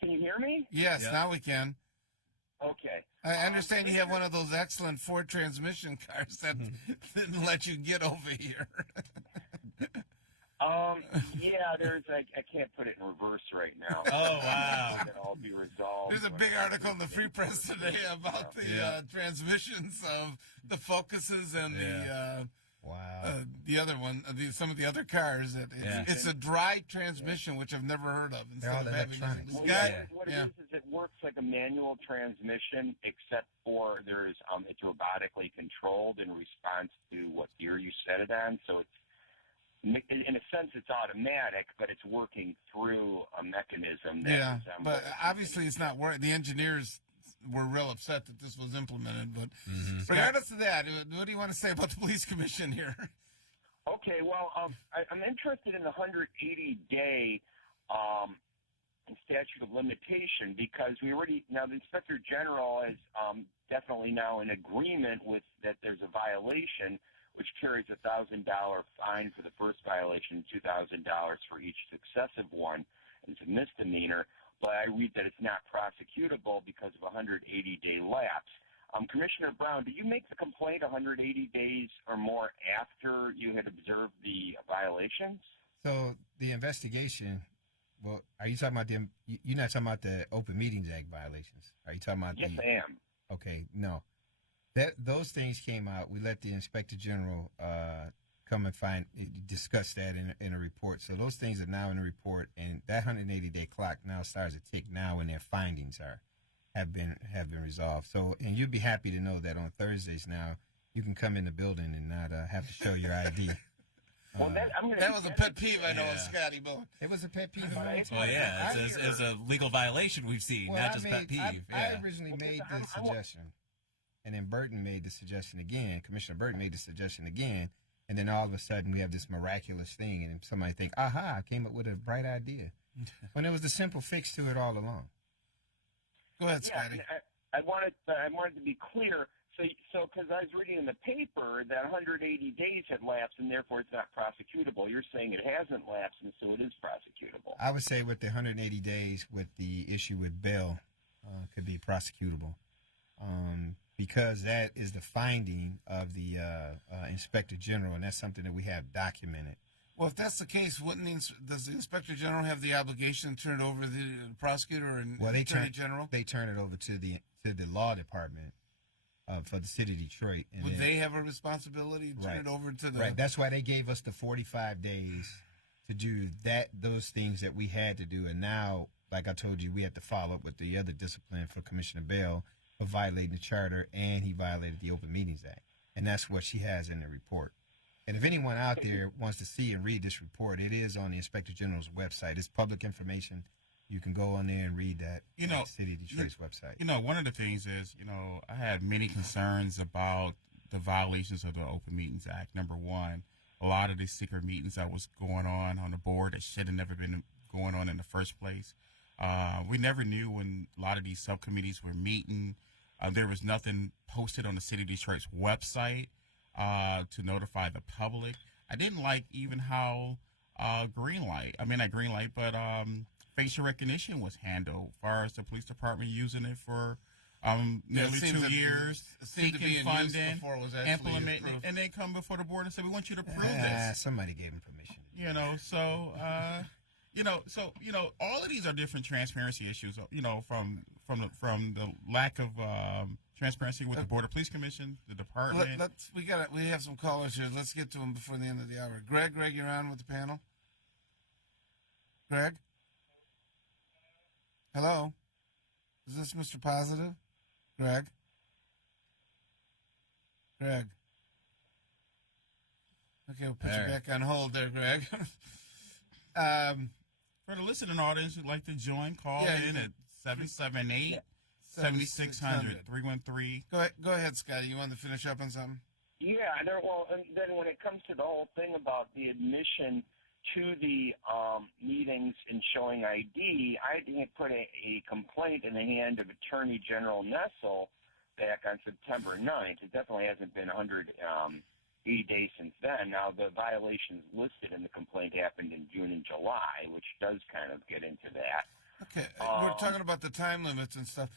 Can you hear me? Yes, now we can. Okay. I understand you have one of those excellent Ford transmission cars that didn't let you get over here. Yeah, I can't put it in reverse right now. Oh, wow. It'll all be resolved. There's a big article in the Free Press today about the transmissions of the Focuses and the other one, some of the other cars. It's a dry transmission, which I've never heard of. They're all electronic. What it is it works like a manual transmission, except for it's robotically controlled in response to what gear you set it on. So it's, in a sense, it's automatic, but it's working through a mechanism. But obviously it's not working. The engineers were real upset that this was implemented. But regardless of that, what do you want to say about the police commission here? Okay, well, I'm interested in the 180-day statute of limitation because the Inspector General is definitely now in agreement with that there's a violation, which carries a $1,000 fine for the first violation, $2,000 for each successive one. It's a misdemeanor, but I read that it's not prosecutable because of a 180-day lapse. Commissioner Brown, did you make the complaint 180 days or more after you had observed the violations? So the investigation, are you talking about you're not talking about the Open Meetings Act violations? Are you talking about Yes, I am. Okay, no. Those things came out. We let the Inspector General come and discuss that in a report. So those things are now in the report, and that 180-day clock now starts to tick now when their findings have been resolved. So, and you'd be happy to know that on Thursdays now you can come in the building and not have to show your ID. That was a pet peeve I know of Scotty Boman. It was a pet peeve. Well, yeah, it's a legal violation we've seen, not just pet peeve. I originally made the suggestion. And then Burton made the suggestion again. Commissioner Burton made the suggestion again. And then all of a sudden we have this miraculous thing. And somebody think, aha, I came up with a bright idea. When there was the simple fix to it all along. Go ahead, Scotty. I wanted to be clear. So because I was reading in the paper that 180 days had lapsed and therefore it's not prosecutable. You're saying it hasn't lapsed and so it is prosecutable. I would say with the 180 days with the issue with bail could be prosecutable. Because that is the finding of the Inspector General, and that's something that we have documented. Well, if that's the case, does the Inspector General have the obligation to turn it over to the prosecutor and Attorney General? They turn it over to the law department for the city of Detroit. And Would they have a responsibility to turn it over to the... Right. That's why they gave us the 45 days to do those things that we had to do. And now, like I told you, we had to follow up with the other discipline for Commissioner Bell for violating the charter, and he violated the Open Meetings Act. And that's what she has in the report. And if anyone out there wants to see and read this report, it is on the Inspector General's website. It's public information. You can go on there and read that at City of Detroit's website. One of the things is, I had many concerns about the violations of the Open Meetings Act. Number one, a lot of these secret meetings that was going on the board that should have never been going on in the first place. We never knew when a lot of these subcommittees were meeting. There was nothing posted on the City of Detroit's website to notify the public. I didn't like even how facial recognition was handled, as far as the police department using it for nearly 2 years, seeking funding, implementing it, and then come before the board and say, we want you to prove this. Somebody gave him permission. All of these are different transparency issues, from the lack of transparency with the Board of Police Commission, the department. We have some callers here. Let's get to them before the end of the hour. Greg, you're on with the panel. Greg? Hello? Is this Mr. Positive? Greg? Okay, we'll put you back on hold there, Greg. For the listening audience who'd like to join, call in at 778 7600 313. Go ahead, Scotty. You wanted to finish up on something? Yeah, and then when it comes to the whole thing about the admission to the meetings and showing ID, I put a complaint in the hand of Attorney General Nessel back on September 9th. It definitely hasn't been 180 days since then. Now, the violations listed in the complaint happened in June and July, which does kind of get into that. Okay, we're talking about the time limits and stuff.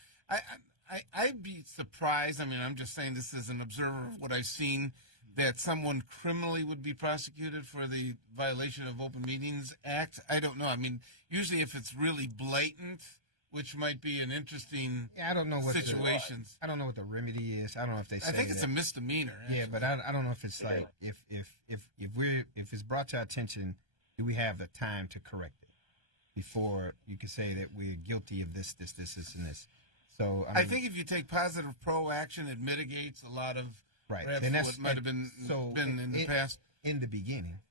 I'd be surprised. I mean, I'm just saying this as an observer of what I've seen, that someone criminally would be prosecuted for the violation of Open Meetings Act. I don't know. I mean, usually if it's really blatant, which might be an interesting I don't know what situations. I don't know what the remedy is. I don't know if they say I think it's a misdemeanor. Actually. Yeah, but I don't know if it's like if it's brought to our attention, do we have the time to correct it before you can say that we're guilty of this, and this. So I think if you take positive pro action, it mitigates a lot of and that's what might have been in the past. In the beginning.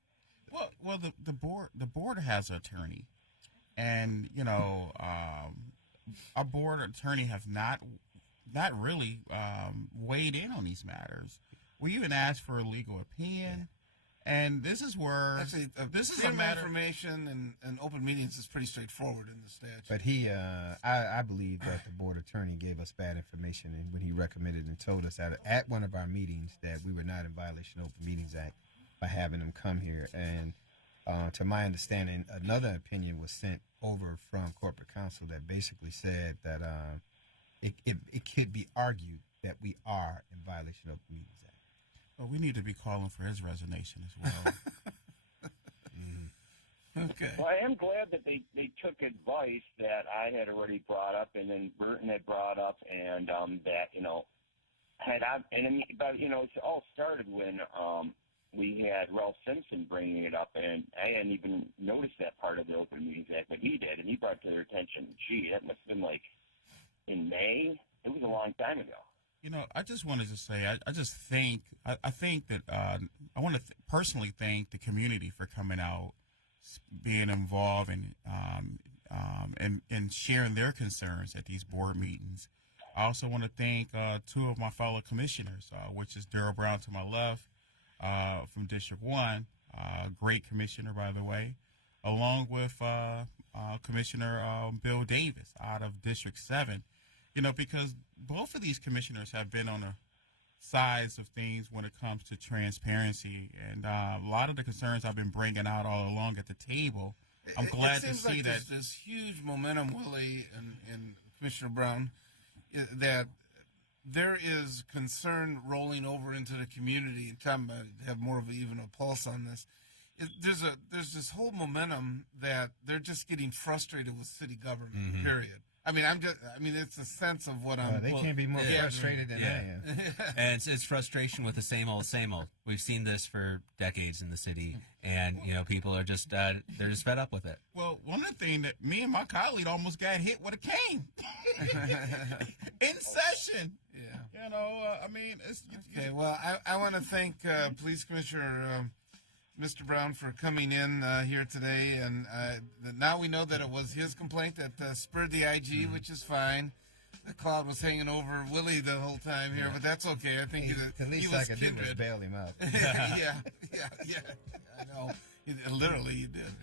Well, the board has an attorney, and our board attorney have not really weighed in on these matters. We even asked for a legal opinion, and this is where this is a matter of information and open meetings is pretty straightforward in the statute. But I believe that the board attorney gave us bad information, and when he recommended and told us at one of our meetings that we were not in violation of Open Meetings Act by having him come here. And to my understanding, another opinion was sent over from corporate counsel that basically said that it could be argued that we are in violation of Open Meetings Act. Well, we need to be calling for his resignation as well. Okay. Well, I am glad that they took advice that I had already brought up, and then Burton had brought up, and that it all started when we had Ralph Simpson bringing it up, and I hadn't even noticed that part of the Open Meetings Act, but he did, and he brought it to their attention. Gee, that must have been like in May. It was a long time ago. I just wanted to say, I think that I want to personally thank the community for coming out, being involved, and sharing their concerns at these board meetings. I also want to thank two of my fellow commissioners, which is Daryl Brown to my left from District 1, great commissioner, by the way, along with Commissioner Bill Davis out of District 7. Because both of these commissioners have been on the sides of things when it comes to transparency, and a lot of the concerns I've been bringing out all along at the table. I'm glad to see that there's this huge momentum, Willie and Commissioner Brown, that there is concern rolling over into the community, and time to have more of even a pulse on this, there's this whole momentum that they're just getting frustrated with city government. Period. I mean, it's a sense of what I'm. They can't be more frustrated than I am. And it's frustration with the same old, same old. We've seen this for decades in the city, and people are just they're just fed up with it. Well, one of the things that me and my colleague almost got hit with a cane in session. Yeah. It's okay. Well, I want to thank Police Commissioner Mr. Brown for coming in here today, and now we know that it was his complaint that spurred the IG, which is fine. The cloud was hanging over Willie the whole time here, but that's okay. I think the least I could do was bail him out. yeah. I know. Literally, you did.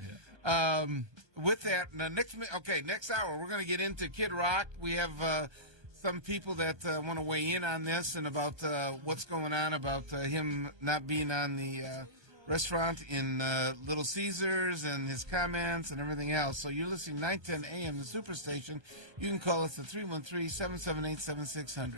With that, next hour we're going to get into Kid Rock. We have some people that want to weigh in on this and about what's going on about him not being on the restaurant in Little Caesars and his comments and everything else. So you're listening 910 AM, the Superstation. You can call us at 313-778-7600.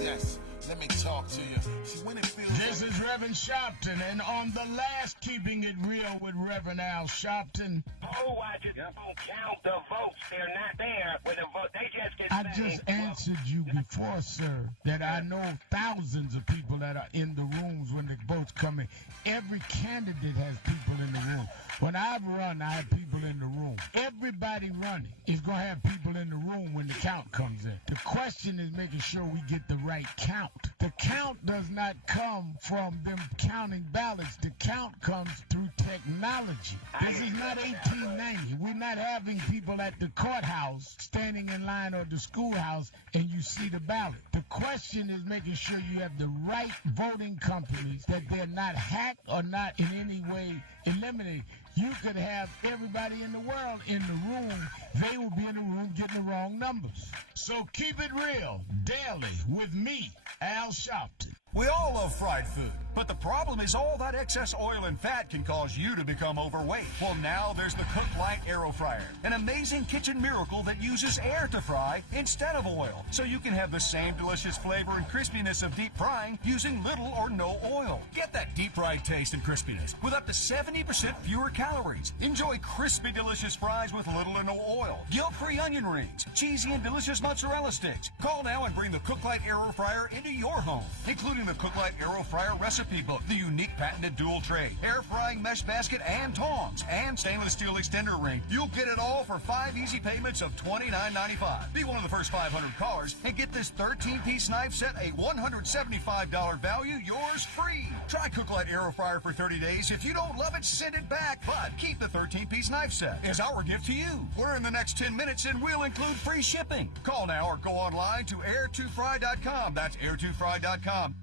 Yes. Let me talk to you. See, when it feels this is Reverend Sharpton, and on the last Keeping It Real with Reverend Al Sharpton. Oh, I just don't count the votes. They're not there with the vote. They just get I just answered you before, sir, that I know thousands of people that are in the rooms when the votes come in. Every candidate has people in the room. When I've run, I have people in the room. Everybody running is going to have people in the room when the count comes in. The question is making sure we get the right count. The count does not come from them counting ballots. The count comes through technology. This is not 1890. We're not having people at the courthouse standing in line or the schoolhouse and you see the ballot. The question is making sure you have the right voting companies, that they're not hacked or not in any way eliminated. You could have everybody in the world in the room. They will be in the room getting the wrong numbers. So keep it real daily with me, Al Sharpton. We all love fried food, but the problem is all that excess oil and fat can cause you to become overweight. Well, now there's the Cook Light Aero Fryer, an amazing kitchen miracle that uses air to fry instead of oil, so you can have the same delicious flavor and crispiness of deep frying using little or no oil. Get that deep fried taste and crispiness with up to 70% fewer calories. Enjoy crispy, delicious fries with little or no oil, guilt-free onion rings, cheesy and delicious mozzarella sticks. Call now and bring the Cook Light Aero Fryer into your home, including the Cook Light Aero Fryer recipe book, the unique patented dual tray, air frying mesh basket and tongs, and stainless steel extender ring. You'll get it all for 5 easy payments of $29.95. Be one of the first 500 callers and get this 13-piece knife set, a $175 value, yours free. Try Cook Light Aero Fryer for 30 days. If you don't love it, send it back, but keep the 13-piece knife set as our gift to you. Order in the next 10 minutes and we'll include free shipping. Call now or go online to air2fry.com. That's air2fry.com.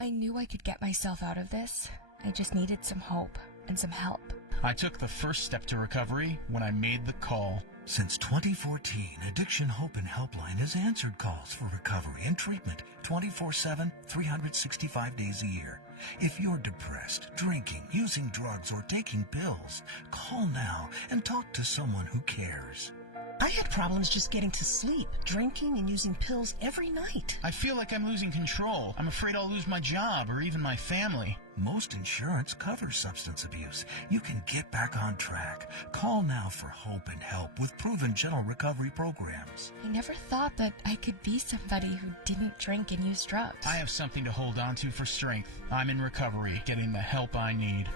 I knew I could get myself out of this. I just needed some hope and some help. I took the first step to recovery when I made the call. Since 2014, Addiction Hope and Helpline has answered calls for recovery and treatment 24/7, 365 days a year. If you're depressed, drinking, using drugs, or taking pills, call now and talk to someone who cares. I had problems just getting to sleep, drinking and using pills every night. I feel like I'm losing control. I'm afraid I'll lose my job or even my family. Most insurance covers substance abuse. You can get back on track. Call now for hope and help with proven gentle recovery programs. I never thought that I could be somebody who didn't drink and use drugs. I have something to hold on to for strength. I'm in recovery, getting the help I need.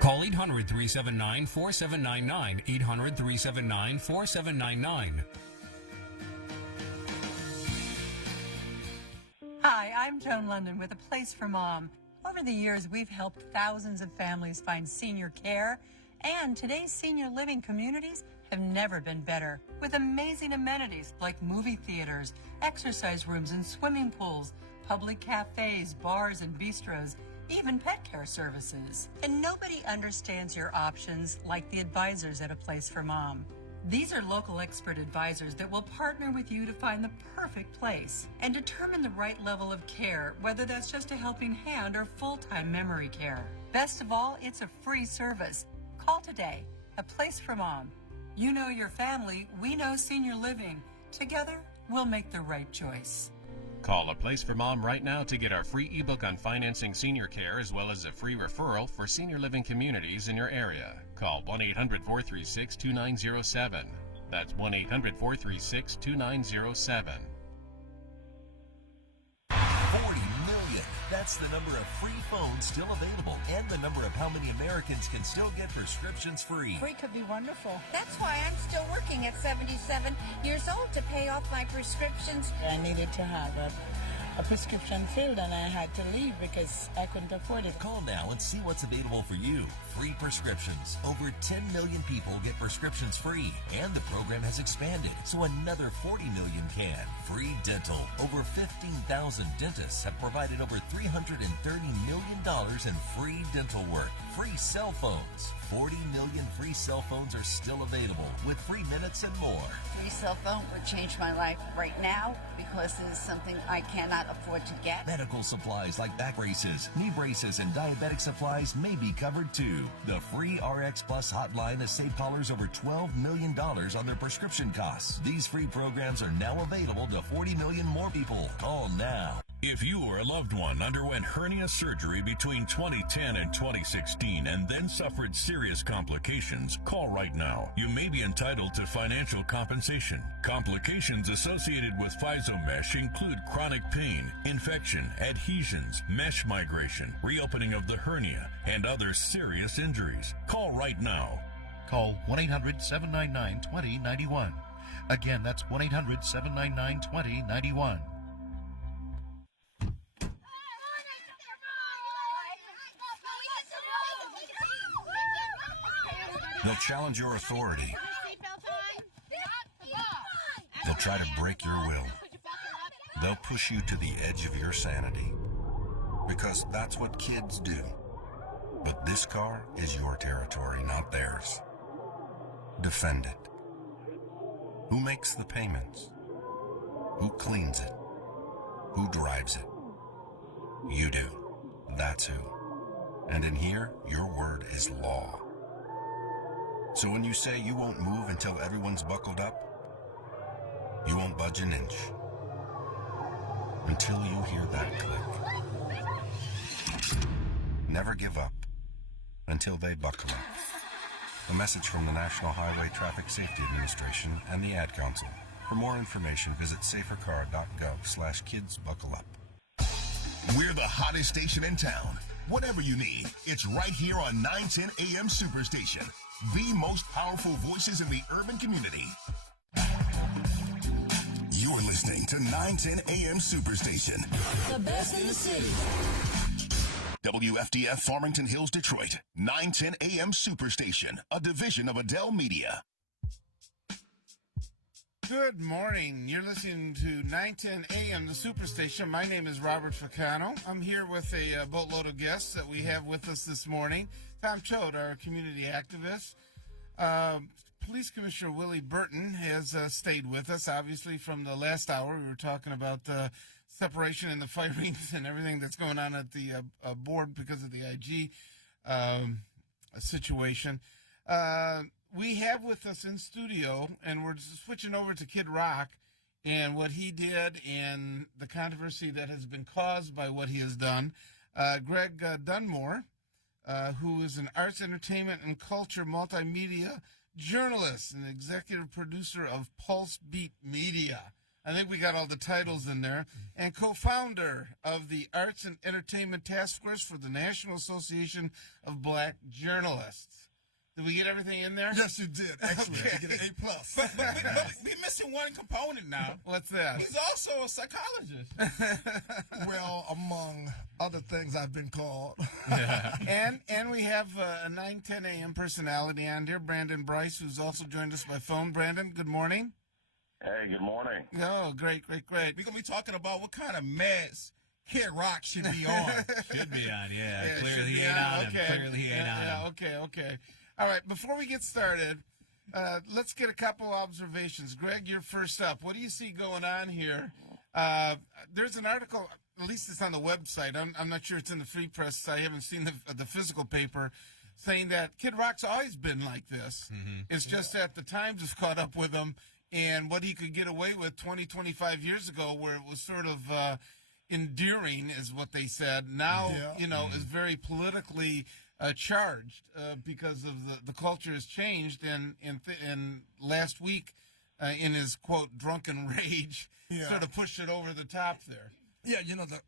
Call 800-379-4799, 800-379-4799. Hi, I'm Joan London with A Place for Mom. Over the years, we've helped thousands of families find senior care, and today's senior living communities have never been better, with amazing amenities like movie theaters, exercise rooms and swimming pools, public cafes, bars and bistros, even pet care services. And nobody understands your options like the advisors at A Place for Mom. These are local expert advisors that will partner with you to find the perfect place and determine the right level of care, whether that's just a helping hand or full-time memory care. Best of all, it's a free service. Call today. A Place for Mom. You know your family, we know senior living. Together, we'll make the right choice. Call A Place for Mom right now to get our free ebook on financing senior care as well as a free referral for senior living communities in your area. Call 1-800-436-2907. That's 1-800-436-2907. 40 million. That's the number of free phones still available and the number of how many Americans can still get prescriptions free. Free could be wonderful. That's why I'm still working at 77 years old to pay off my prescriptions. I needed to have a prescription filled and I had to leave because I couldn't afford it. Call now and see what's available for you. Free prescriptions. Over 10 million people get prescriptions free, and the program has expanded, so another 40 million can. Free dental. Over 15,000 dentists have provided over $330 million in free dental work. Free cell phones. 40 million free cell phones are still available with free minutes and more. Free cell phone would change my life right now because it is something I cannot afford to get. Medical supplies like back braces, knee braces, and diabetic supplies may be covered too. The free RX Plus hotline has saved callers over $12 million on their prescription costs. These free programs are now available to 40 million more people. Call now. If you or a loved one underwent hernia surgery between 2010 and 2016 and then suffered serious complications, call right now. You may be entitled to financial compensation. Complications associated with physomesh include chronic pain, infection, adhesions, mesh migration, reopening of the hernia, and other serious injuries. Call right now. Call 1-800-799-2091. Again, that's 1-800-799-2091. They'll challenge your authority. They'll try to break your will. They'll push you to the edge of your sanity. Because that's what kids do. But this car is your territory, not theirs. Defend it. Who makes the payments? Who cleans it? Who drives it? You do. That's who. And in here, your word is law. So when you say you won't move until everyone's buckled up, you won't budge an inch. Until you hear that click. Never give up until they buckle up. A message from the National Highway Traffic Safety Administration and the Ad Council. For more information, visit safercar.gov/kidsbuckleup. We're the hottest station in town. Whatever you need, it's right here on 910 AM Superstation. The most powerful voices in the urban community. You're listening to 910 AM Superstation. The best in the city. WFDF Farmington Hills, Detroit. 910 AM Superstation, a division of Adele Media. Good morning. You're listening to 910 AM, the Superstation. My name is Robert Ficano. I'm here with a boatload of guests that we have with us this morning. Tom Choate, our community activist. Police Commissioner Willie Burton has stayed with us, obviously, from the last hour. We were talking about separation and the firings and everything that's going on at the board because of the IG situation. We have with us in studio, and we're switching over to Kid Rock and what he did and the controversy that has been caused by what he has done. Greg Dunmore, who is an arts, entertainment, and culture multimedia journalist and executive producer of Pulse Beat Media. I think we got all the titles in there. And co-founder of the Arts and Entertainment Task Force for the National Association of Black Journalists. Did we get everything in there? Yes, you did. Excellent. Okay. You get an A+. But we're missing one component now. What's that? He's also a psychologist. Well, among other things I've been called. And we have a 910 AM personality on here, Brandon Brice, who's also joined us by phone. Brandon, good morning. Hey, good morning. Oh, great. We're going to be talking about what kind of meds Kid Rock should be on. Should be on, yeah. Clearly he ain't on him. Clearly he ain't on him. Okay. All right, before we get started, let's get a couple observations. Greg, you're first up. What do you see going on here? There's an article, at least it's on the website. I'm not sure it's in the free press. I haven't seen the physical paper, saying that Kid Rock's always been like this. Mm-hmm. It's just that the Times has caught up with him, and what he could get away with 20, 25 years ago, where it was sort of endearing, is what they said. Now, is very politically charged because of the culture has changed. And last week, in his quote drunken rage, sort of pushed it over the top there. Yeah, the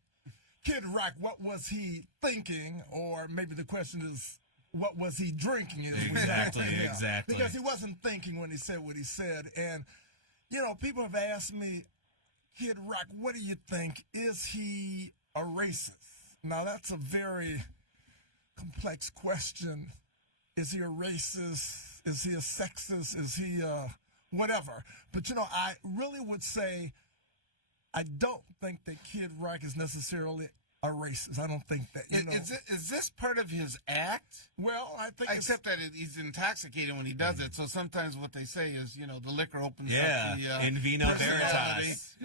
Kid Rock, what was he thinking? Or maybe the question is, what was he drinking? Exactly. Because he wasn't thinking when he said what he said. And, people have asked me, Kid Rock, what do you think? Is he a racist? Now, that's a very complex question. Is he a racist? Is he a sexist? Is he whatever? But, I really would say I don't think that Kid Rock is necessarily a racist. I don't think that. Is this part of his act? Well, I think except that he's intoxicated when he does it. So sometimes what they say is, the liquor opens up the in vino veritas.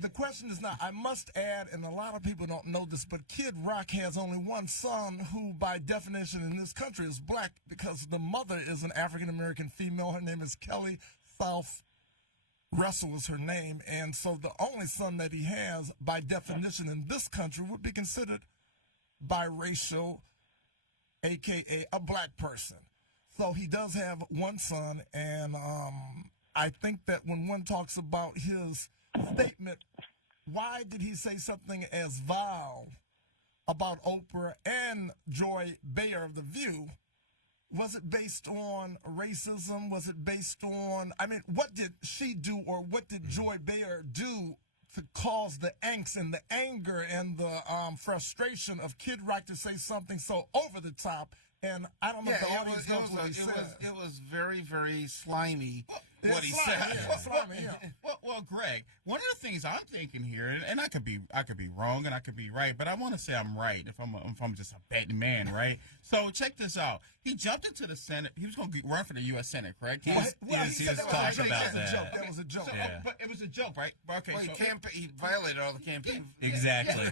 The question is now, I must add, and a lot of people don't know this, but Kid Rock has only one son who, by definition in this country, is black because the mother is an African-American female. Her name is Kelly South Russell is her name, and so the only son that he has, by definition in this country, would be considered biracial, a.k.a. a black person. So he does have one son, and I think that when one talks about his statement, why did he say something as vile about Oprah and Joy Behar of The View? Was it based on racism? Was it based on, what did she do, or what did Joy Behar do to cause the angst and the anger and the frustration of Kid Rock to say something so over the top? And I don't know if the audience knows what he said. It was very, very slimy what he said. Well, Greg, one of the things I'm thinking here, and I could be wrong and I could be right, but I want to say I'm right if I'm just a betting man, right? So check this out. He jumped into the Senate. He was going to run for the U.S. Senate, correct? He was talking about that. That was a joke. But it was a joke, right? Okay. Well, he violated all the campaign. Exactly.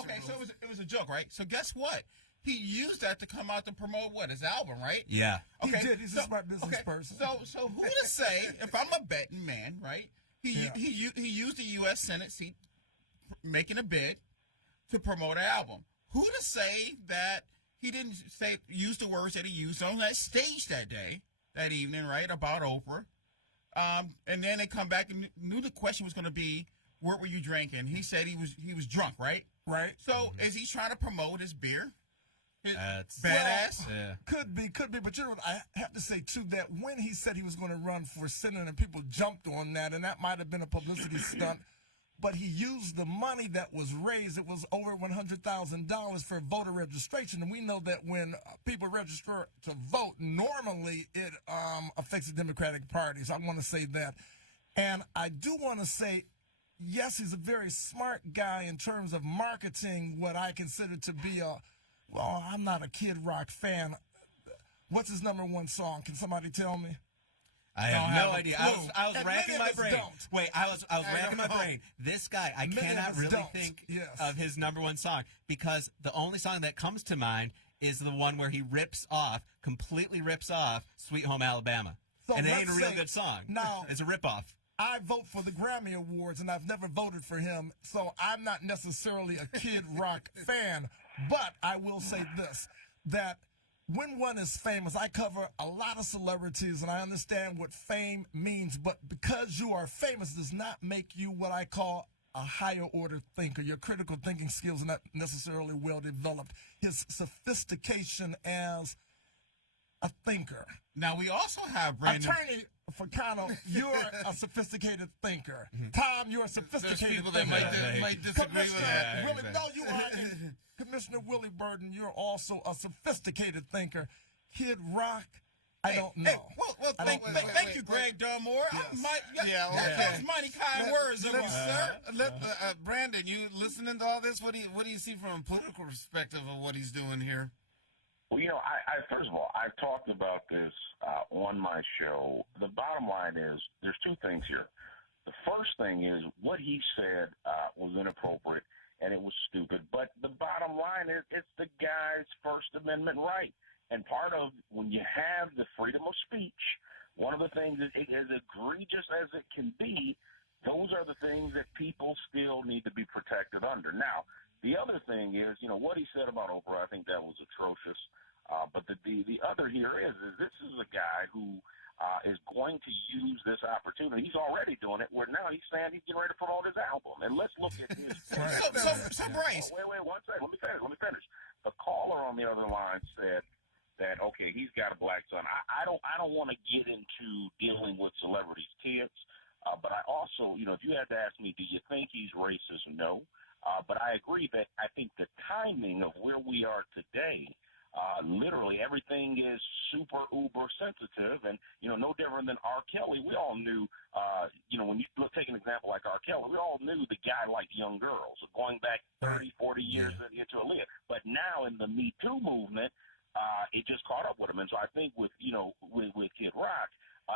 Okay, so it was a joke, right? So guess what? He used that to come out to promote his album, right? Yeah. Okay. He did. He's a smart business person. So who to say, if I'm a betting man, right? He used the U.S. Senate seat, making a bid to promote an album. Who to say that he didn't use the words that he used on that stage that evening, right, about Oprah? And then they come back and knew the question was going to be, what were you drinking? He said he was drunk, right? Right. So is he trying to promote his beer? Badass. Could be. But I have to say, too, that when he said he was going to run for Senate and people jumped on that, and that might have been a publicity stunt, but he used the money that was raised. It was over $100,000 for voter registration. And we know that when people register to vote, normally it affects the Democratic Party. So I want to say that. And I do want to say, yes, he's a very smart guy in terms of marketing what I consider to be well, I'm not a Kid Rock fan. What's his number one song? Can somebody tell me? I have no idea. I was racking my brain. Wait, I was racking my brain. This guy, I cannot really think of his number one song, because the only song that comes to mind is the one where he completely rips off Sweet Home Alabama. So and it ain't a real good song. Now, it's a ripoff. I vote for the Grammy Awards, and I've never voted for him, so I'm not necessarily a Kid Rock fan. But I will say this, that when one is famous, I cover a lot of celebrities, and I understand what fame means, but because you are famous does not make you what I call a higher order thinker. Your critical thinking skills are not necessarily well developed. His sophistication as a thinker. Now, we also have Brandon. Attorney Ficano, you're a sophisticated thinker. Tom, you're a sophisticated There's people thinker. that might disagree with that. No, you are. Commissioner Willie Burton, you're also a sophisticated thinker. Kid Rock, I don't know. Thank you, Greg Dunmore. Yes. That's mighty kind words of you, sir. Brandon, you listening to all this? What do you see from a political perspective of what he's doing here? Well, I first of all, I've talked about this on my show. The bottom line is there's two things here. The first thing is what he said was inappropriate and it was stupid. But the bottom line is it's the guy's First Amendment right. And part of when you have the freedom of speech, one of the things is, as egregious as it can be, those are the things that people still need to be protected under. Now, the other thing is, what he said about Oprah, I think that was atrocious. But the other here is this is a guy who is going to use this opportunity. He's already doing it, where now he's saying he's getting ready to promote his album. And let's look at his... So Brice... Wait, 1 second. Let me finish. The caller on the other line said that, okay, he's got a black son. I don't want to get into dealing with celebrities' kids, but I also, if you had to ask me, do you think he's racist? No. But I agree that I think the timing of where we are today, literally everything is super uber sensitive, and no different than R. Kelly. We all knew, when you take an example like R. Kelly, we all knew the guy liked young girls, going back 30, 40 years into a lid. But now in the Me Too movement, it just caught up with him. And so I think with Kid Rock,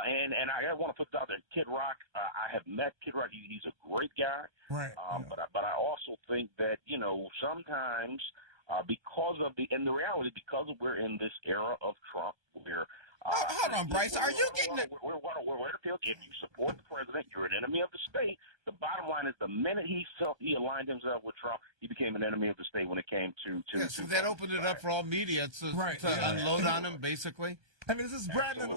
and I want to put this out there, Kid Rock, I have met Kid Rock. He's a great guy. Right. But I also think that, sometimes because of the reality, because we're in this era of Trump, where hold on, Brice. Are you getting it? If you support the president, you're an enemy of the state. The bottom line is, the minute he aligned himself with Trump, he became an enemy of the state when it came to. So that opened it up for all media to unload on him, basically. I mean, this is Brandon.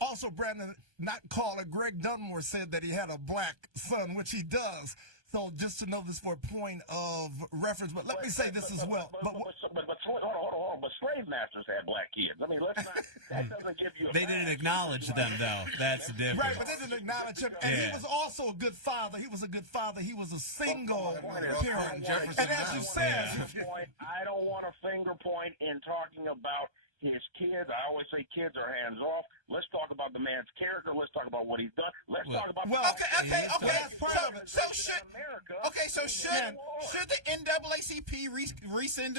Also, Brandon, not caller Greg Dunmore said that he had a black son, which he does. So just to know this for a point of reference, but let me say this as well. But hold on. But slave masters had black kids. I mean, let's not. That doesn't give you. They didn't acknowledge them, though. That's the difference. Right, but they didn't acknowledge him, and he was also a good father. He was a good father. He was a single parent. And as you said, I don't want a finger point in talking about his kids. I always say kids are hands off. Let's talk about the man's character. Let's talk about what he's done. Let's talk about. Okay. So should the NAACP rescind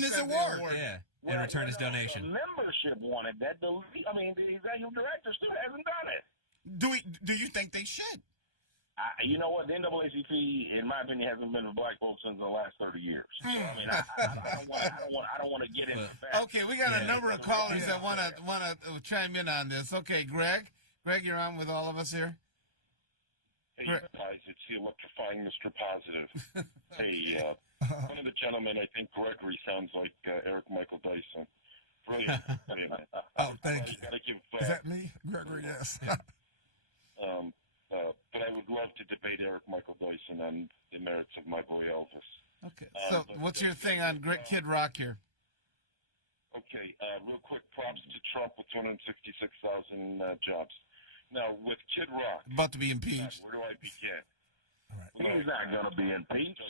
his award? Yeah, and return his donation. The membership wanted that. The executive director still hasn't done it. Do you think they should? You know what? The NAACP, in my opinion, hasn't been for black folks since the last 30 years. So, I mean, I don't want to get into that. Okay, we got a number of callers that want to chime in on this. Okay, Greg, you're on with all of us here. Hey, guys, it's the electrifying Mr. Positive. Hey, one of the gentlemen, I think Gregory, sounds like Eric Michael Dyson. Brilliant. Oh, thank you. Is that me, Gregory? Yes. But I would love to debate Eric Michael Dyson on the merits of my boy Elvis. Okay. So what's your thing on Kid Rock here? Okay. Real quick, props to Trump with 266,000 jobs. Now, with Kid Rock. About to be impeached. Where do I begin? He's not going to be impeached.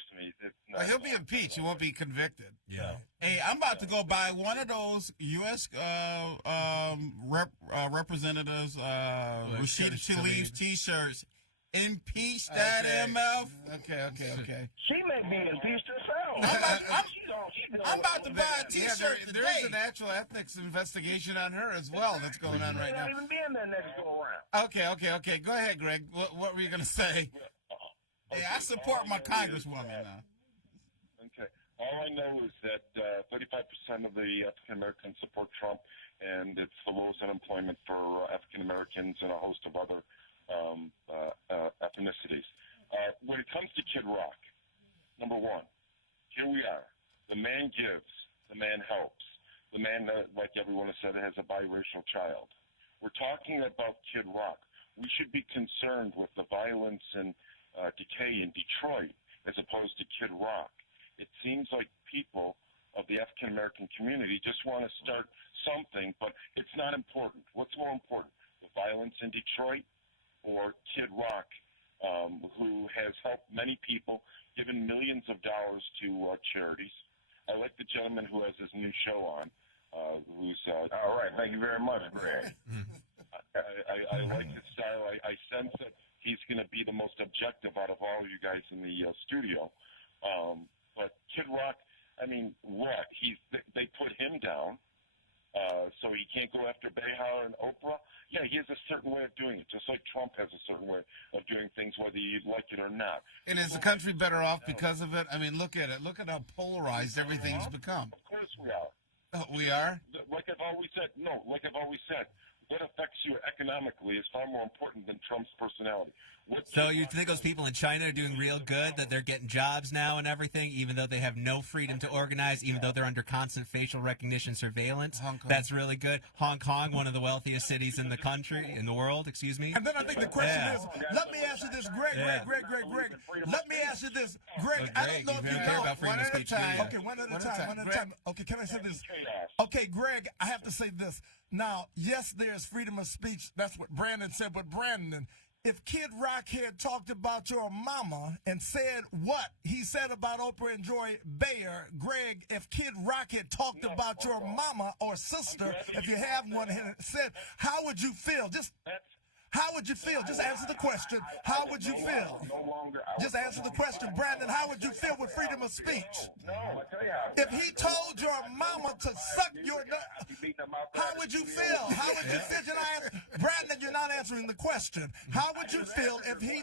He'll be impeached. He won't be convicted. Yeah. Hey, I'm about to go buy one of those U.S. representatives, Rashida Tlaib's T-shirts. Impeach that MF. Okay. She may be impeached herself. I'm about to buy a T-shirt today. There is an actual ethics investigation on her as well that's going on right now. She may not even be in there next go around. Okay. Go ahead, Greg. What were you going to say? Hey, I support my congresswoman now. Okay. All I know is that 35% of the African Americans support Trump, and it's the lowest unemployment for African Americans and a host of other ethnicities. When it comes to Kid Rock, number one, here we are. The man gives, the man helps. The man, like everyone has said, has a biracial child. We're talking about Kid Rock. We should be concerned with the violence and decay in Detroit as opposed to Kid Rock. It seems like people of the African American community just want to start something, but it's not important. What's more important, the violence in Detroit or Kid Rock, who has helped many people, given millions of dollars to charities? I like the gentleman who has his new show on, who's... all right, thank you very much, Greg. I like his style. I sense that he's going to be the most objective out of all you guys in the studio. But Kid Rock, I mean, what? They put him down, so he can't go after Behar and Oprah? Yeah, he has a certain way of doing it, just like Trump has a certain way of doing things, whether you like it or not. And is the country better off because of it? I mean, look at it. Look at how polarized everything's become. Of course we are. We are? Like I've always said, what affects you economically is far more important than Trump's personality. So you think those people in China are doing real good, that they're getting jobs now and everything, even though they have no freedom to organize, even though they're under constant facial recognition surveillance? Hong Kong. That's really good. Hong Kong, one of the wealthiest cities in the country, in the world, excuse me. And then I think the question is, let me ask you this, Greg. Let me ask you this, Greg. I don't know if you care know. about freedom of speech. Okay, one at a time. Okay, can I say this? Okay, Greg, I have to say this. Now, yes, there's freedom of speech. That's what Brandon said. But Brandon, if Kid Rock had talked about your mama and said what he said about Oprah and Joy Behar, Greg, if Kid Rock had talked about your mama or sister, if you have one, and said, how would you feel? How would you feel? Just answer the question. How would you feel? Just answer the question, Brandon. How would you feel with freedom of speech? If he told your mama to suck your nut, how would you feel? How would you feel? Brandon, you're not answering the question. How would you feel if he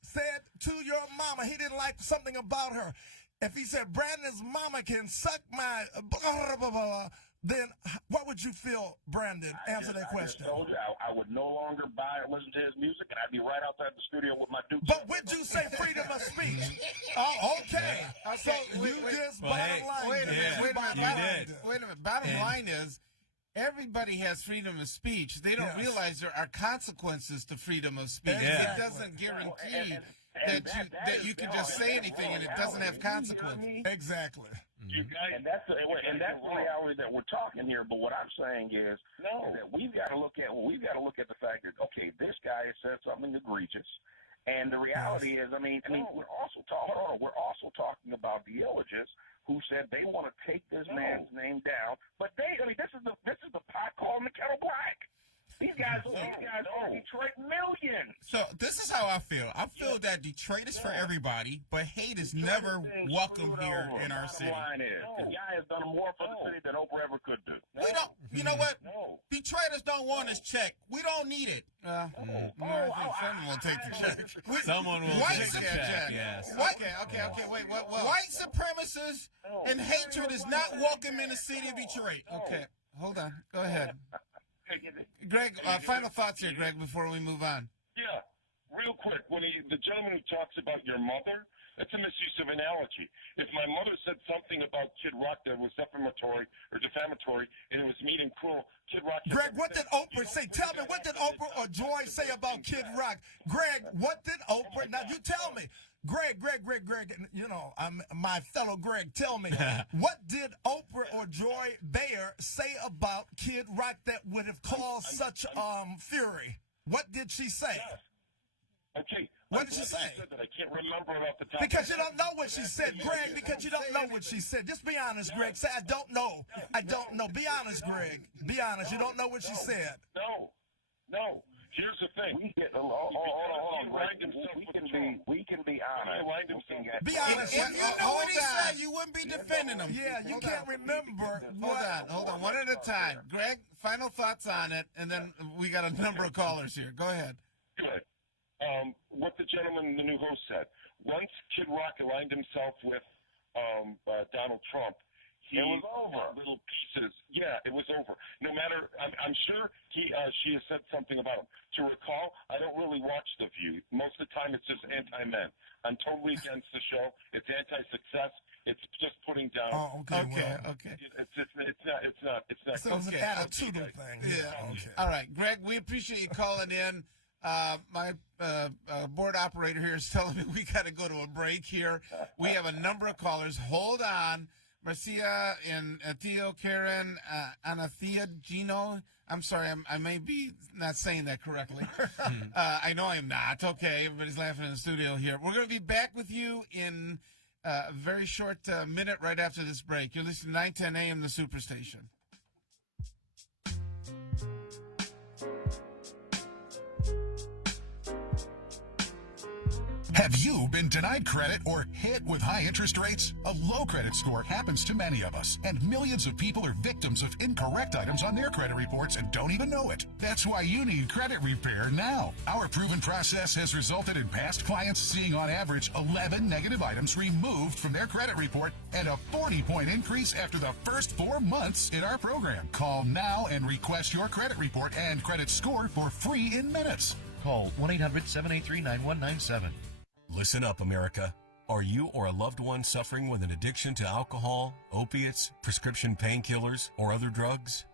said to your mama he didn't like something about her? If he said, Brandon's mama can suck my blah, blah, blah, then what would you feel, Brandon? Answer that question. I told you, I would no longer buy or listen to his music, and I'd be right outside the studio with my Duke. But would you say freedom of speech? Oh, okay. So you just bottom line. Wait a minute. Wait a minute. Bottom line is, everybody has freedom of speech. They don't realize there are consequences to freedom of speech. It doesn't guarantee that you can just say anything and it doesn't have consequences. Exactly. And that's the reality that we're talking here. But what I'm saying is that we've got to look at the fact that, okay, this guy has said something egregious, and the reality is, we're also talking about the Illiges who said they want to take this man's name down, but this is the pot calling the kettle black. These guys owe Detroit millions. So this is how I feel. I feel that Detroit is for everybody, but hate is never welcome here in our city. The guy has done more for the city than Oprah ever could do. We don't. You know what? Detroiters don't want his check. We don't need it. Someone will take the check. Someone will take the check. Yes. Okay. Wait. What? White supremacists and hatred is not welcome in the city of Detroit. Okay. Hold on. Go ahead. Greg, final thoughts here, Greg, before we move on. Yeah, real quick. When the gentleman who talks about your mother, that's a misuse of analogy. If my mother said something about Kid Rock that was defamatory or defamatory, and it was mean and cruel, Kid Rock... Greg, what did Oprah say? Tell me, what did Oprah or Joy say about Kid Rock? Greg, what did Oprah... Now, you tell me. Greg, you know, my fellow Greg, tell me, what did Oprah or Joy Behar say about Kid Rock that would have caused such fury? What did she say? Okay. What did she say? I can't remember it off the top. Because you don't know what she said, Greg, because you don't know what she said. Just be honest, Greg. Say, I don't know. Be honest, Greg. Be honest. You don't know what she said. No. Here's the thing. We can be honest. Be honest. If you know what he said, you wouldn't be defending him. Yeah, you can't remember. Hold on. One at a time. Greg, final thoughts on it, and then we got a number of callers here. Go ahead. Good. What the gentleman, the new host said. Once Kid Rock aligned himself with Donald Trump, it was over. Little pieces. Yeah, it was over. No matter, I'm sure she has said something about him. To recall, I don't really watch The View. Most of the time, it's just anti-men. I'm totally against the show. It's anti-success. It's just putting down. Oh, okay. It's not. So it's an attitudinal thing. Yeah. Okay. All right, Greg, we appreciate you calling in. My board operator here is telling me we got to go to a break here. We have a number of callers. Hold on. Marcia and Theo, Karen, Anathea, Gino. I'm sorry, I may be not saying that correctly. I know I'm not. Okay, everybody's laughing in the studio here. We're going to be back with you in a very short minute right after this break. You're listening to 910 AM, the Superstation. Have you been denied credit or hit with high interest rates? A low credit score happens to many of us, and millions of people are victims of incorrect items on their credit reports and don't even know it. That's why you need credit repair now. Our proven process has resulted in past clients seeing on average 11 negative items removed from their credit report and a 40-point increase after the first 4 months in our program. Call now and request your credit report and credit score for free in minutes. Call 1-800-783-9197. Listen up, America. Are you or a loved one suffering with an addiction to alcohol, opiates, prescription painkillers, or other drugs?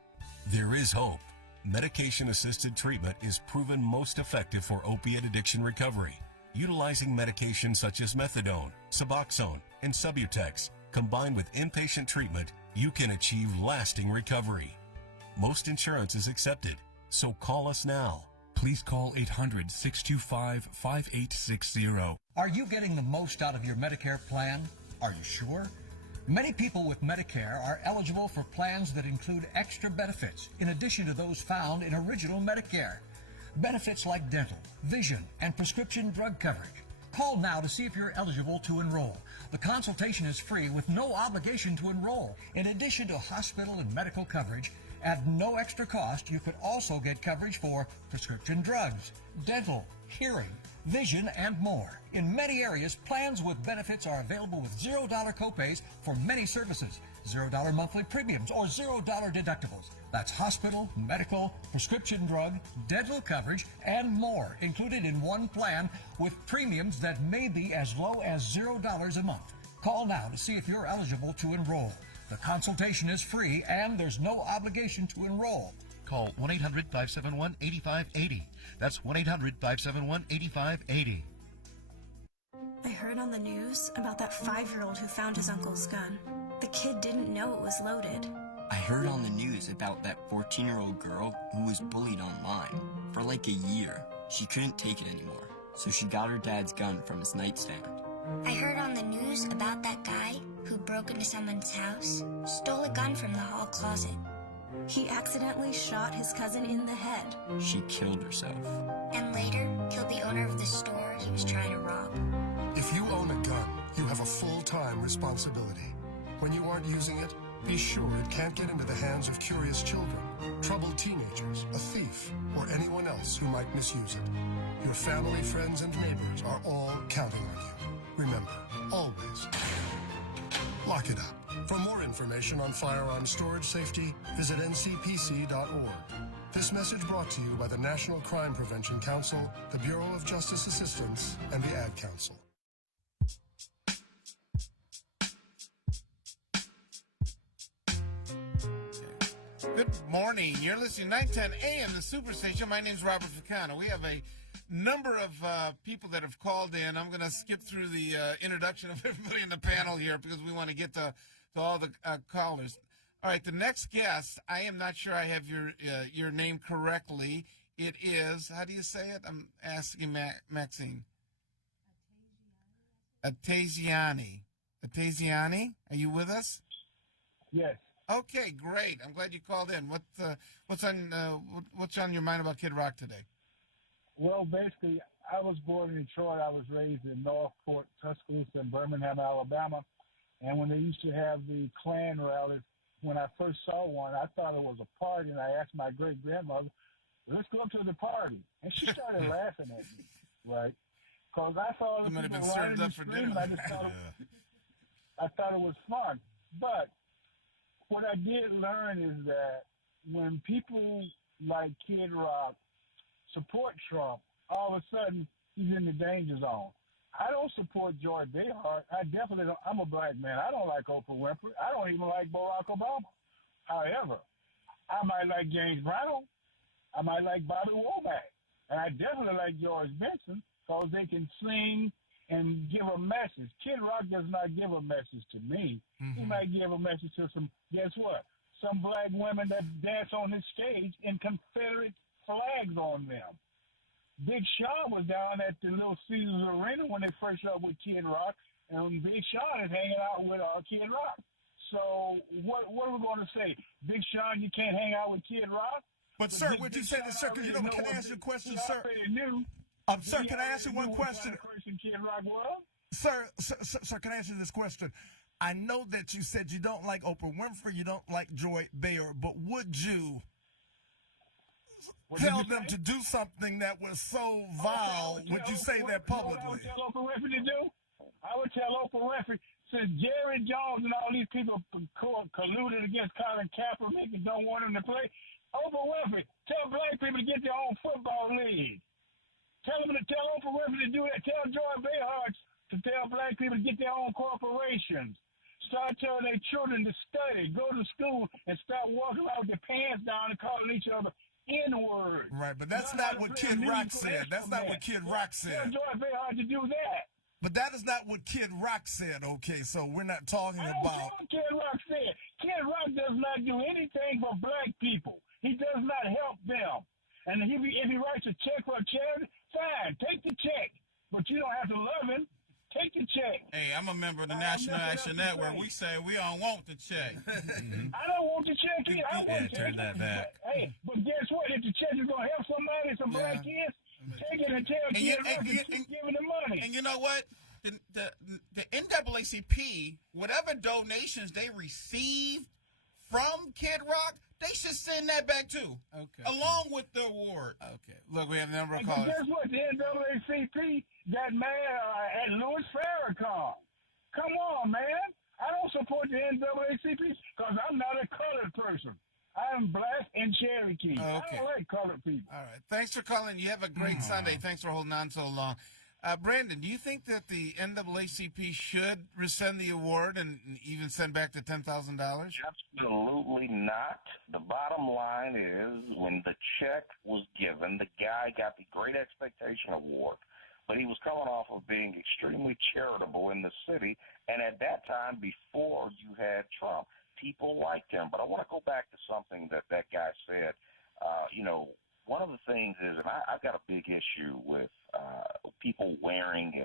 There is hope. Medication-assisted treatment is proven most effective for opiate addiction recovery. Utilizing medications such as methadone, Suboxone, and Subutex, combined with inpatient treatment, you can achieve lasting recovery. Most insurance is accepted, so call us now. Please call 800-625-5860. Are you getting the most out of your Medicare plan? Are you sure? Many people with Medicare are eligible for plans that include extra benefits in addition to those found in original Medicare. Benefits like dental, vision, and prescription drug coverage. Call now to see if you're eligible to enroll. The consultation is free with no obligation to enroll. In addition to hospital and medical coverage, at no extra cost, you could also get coverage for prescription drugs, dental, hearing, vision, and more. In many areas, plans with benefits are available with $0 copays for many services, $0 monthly premiums, or $0 deductibles. That's hospital, medical, prescription drug, dental coverage, and more included in one plan with premiums that may be as low as $0 a month. Call now to see if you're eligible to enroll. The consultation is free, and there's no obligation to enroll. Call 1-800-571-8580. That's 1-800-571-8580. I heard on the news about that 5-year-old who found his uncle's gun. The kid didn't know it was loaded. I heard on the news about that 14-year-old girl who was bullied online for like a year. She couldn't take it anymore, so she got her dad's gun from his nightstand. I heard on the news about that guy who broke into someone's house, stole a gun from the hall closet. He accidentally shot his cousin in the head. She killed herself. And later, killed the owner of the store he was trying to rob. If you own a gun, you have a full-time responsibility. When you aren't using it, be sure it can't get into the hands of curious children, troubled teenagers, a thief, or anyone else who might misuse it. Your family, friends, and neighbors are all counting on you. Remember, always lock it up. For more information on firearm storage safety, visit ncpc.org. This message brought to you by the National Crime Prevention Council, the Bureau of Justice Assistance, and the Ad Council. Good morning. You're listening to 910 AM, the Superstation. My name's Robert Ficano. We have a number of people that have called in. I'm going to skip through the introduction of everybody in the panel here because we want to get to all the callers. All right, the next guest, I am not sure I have your name correctly. It is, how do you say it? I'm asking Maxine. Ataziani. Ataziani, are you with us? Yes. Okay, great. I'm glad you called in. What's on your mind about Kid Rock today? Well, basically, I was born in Detroit. I was raised in Northport, Tuscaloosa, and Birmingham, Alabama. And when they used to have the Klan rallies, when I first saw one, I thought it was a party, and I asked my great-grandmother, let's go to the party. And she started laughing at me, right? Because I saw the people riding and screaming. I just thought I thought it was fun. But what I did learn is that when people like Kid Rock support Trump, all of a sudden he's in the danger zone. I don't support George Behart. I definitely don't. I'm a black man. I don't like Oprah Winfrey. I don't even like Barack Obama. However, I might like James Brown. I might like Bobby Womack. And I definitely like George Benson because they can sing and give a message. Kid Rock does not give a message to me. He might give a message to some, guess what? Some black women that dance on his stage in Confederate flags on them. Big Sean was down at the Little Caesars Arena when they first up with Kid Rock, and Big Sean is hanging out with Kid Rock. So what are we going to say? Big Sean, you can't hang out with Kid Rock? But, sir, would you say this, sir? Because, can I ask you a question, sir? Sir, can I ask you one question? Sir, can I ask you this question? I know that you said you don't like Oprah Winfrey, you don't like Joy Behar, but would you tell them to do something that was so vile? Would you say that publicly? I would tell Oprah Winfrey to do? I would tell Oprah Winfrey, since Jerry Jones and all these people colluded against Colin Kaepernick and don't want him to play, Oprah Winfrey, tell black people to get their own football league. Tell Oprah Winfrey to do that. Tell Joy Behar to tell black people to get their own corporations. Start telling their children to study, go to school, and start walking out with their pants down and calling each other N-words. Right, but that's not what Kid Rock said. That's not what Kid Rock said. Tell Joy Behar to do that. But that is not what Kid Rock said, okay? So we're not talking about... What Kid Rock said. Kid Rock does not do anything for black people. He does not help them. And if he writes a check for a charity, fine, take the check. But you don't have to love him. Take the check. Hey, I'm a member of the National Action Network. We say we don't want the check. I don't want the check either. I want the check. Turn that back. Hey, but guess what? If the check is going to help somebody, some black kids, take it and tell Kid Rock to keep giving the money. And you know what? The NAACP, whatever donations they receive from Kid Rock, they should send that back too. Okay. Along with the award. Okay. Look, we have a number of callers. Guess what? The NAACP got mad at Louis Farrakhan. Come on, man. I don't support the NAACP because I'm not a colored person. I'm black and Cherokee. Okay. I don't like colored people. All right. Thanks for calling. You have a great Sunday. Thanks for holding on so long. Brandon, do you think that the NAACP should rescind the award and even send back the $10,000? Absolutely not. The bottom line is when the check was given, the guy got the Great Expectation Award, but he was coming off of being extremely charitable in the city, and at that time, before you had Trump, people liked him. But I want to go back to something that guy said. One of the things is, and I've got a big issue with people wearing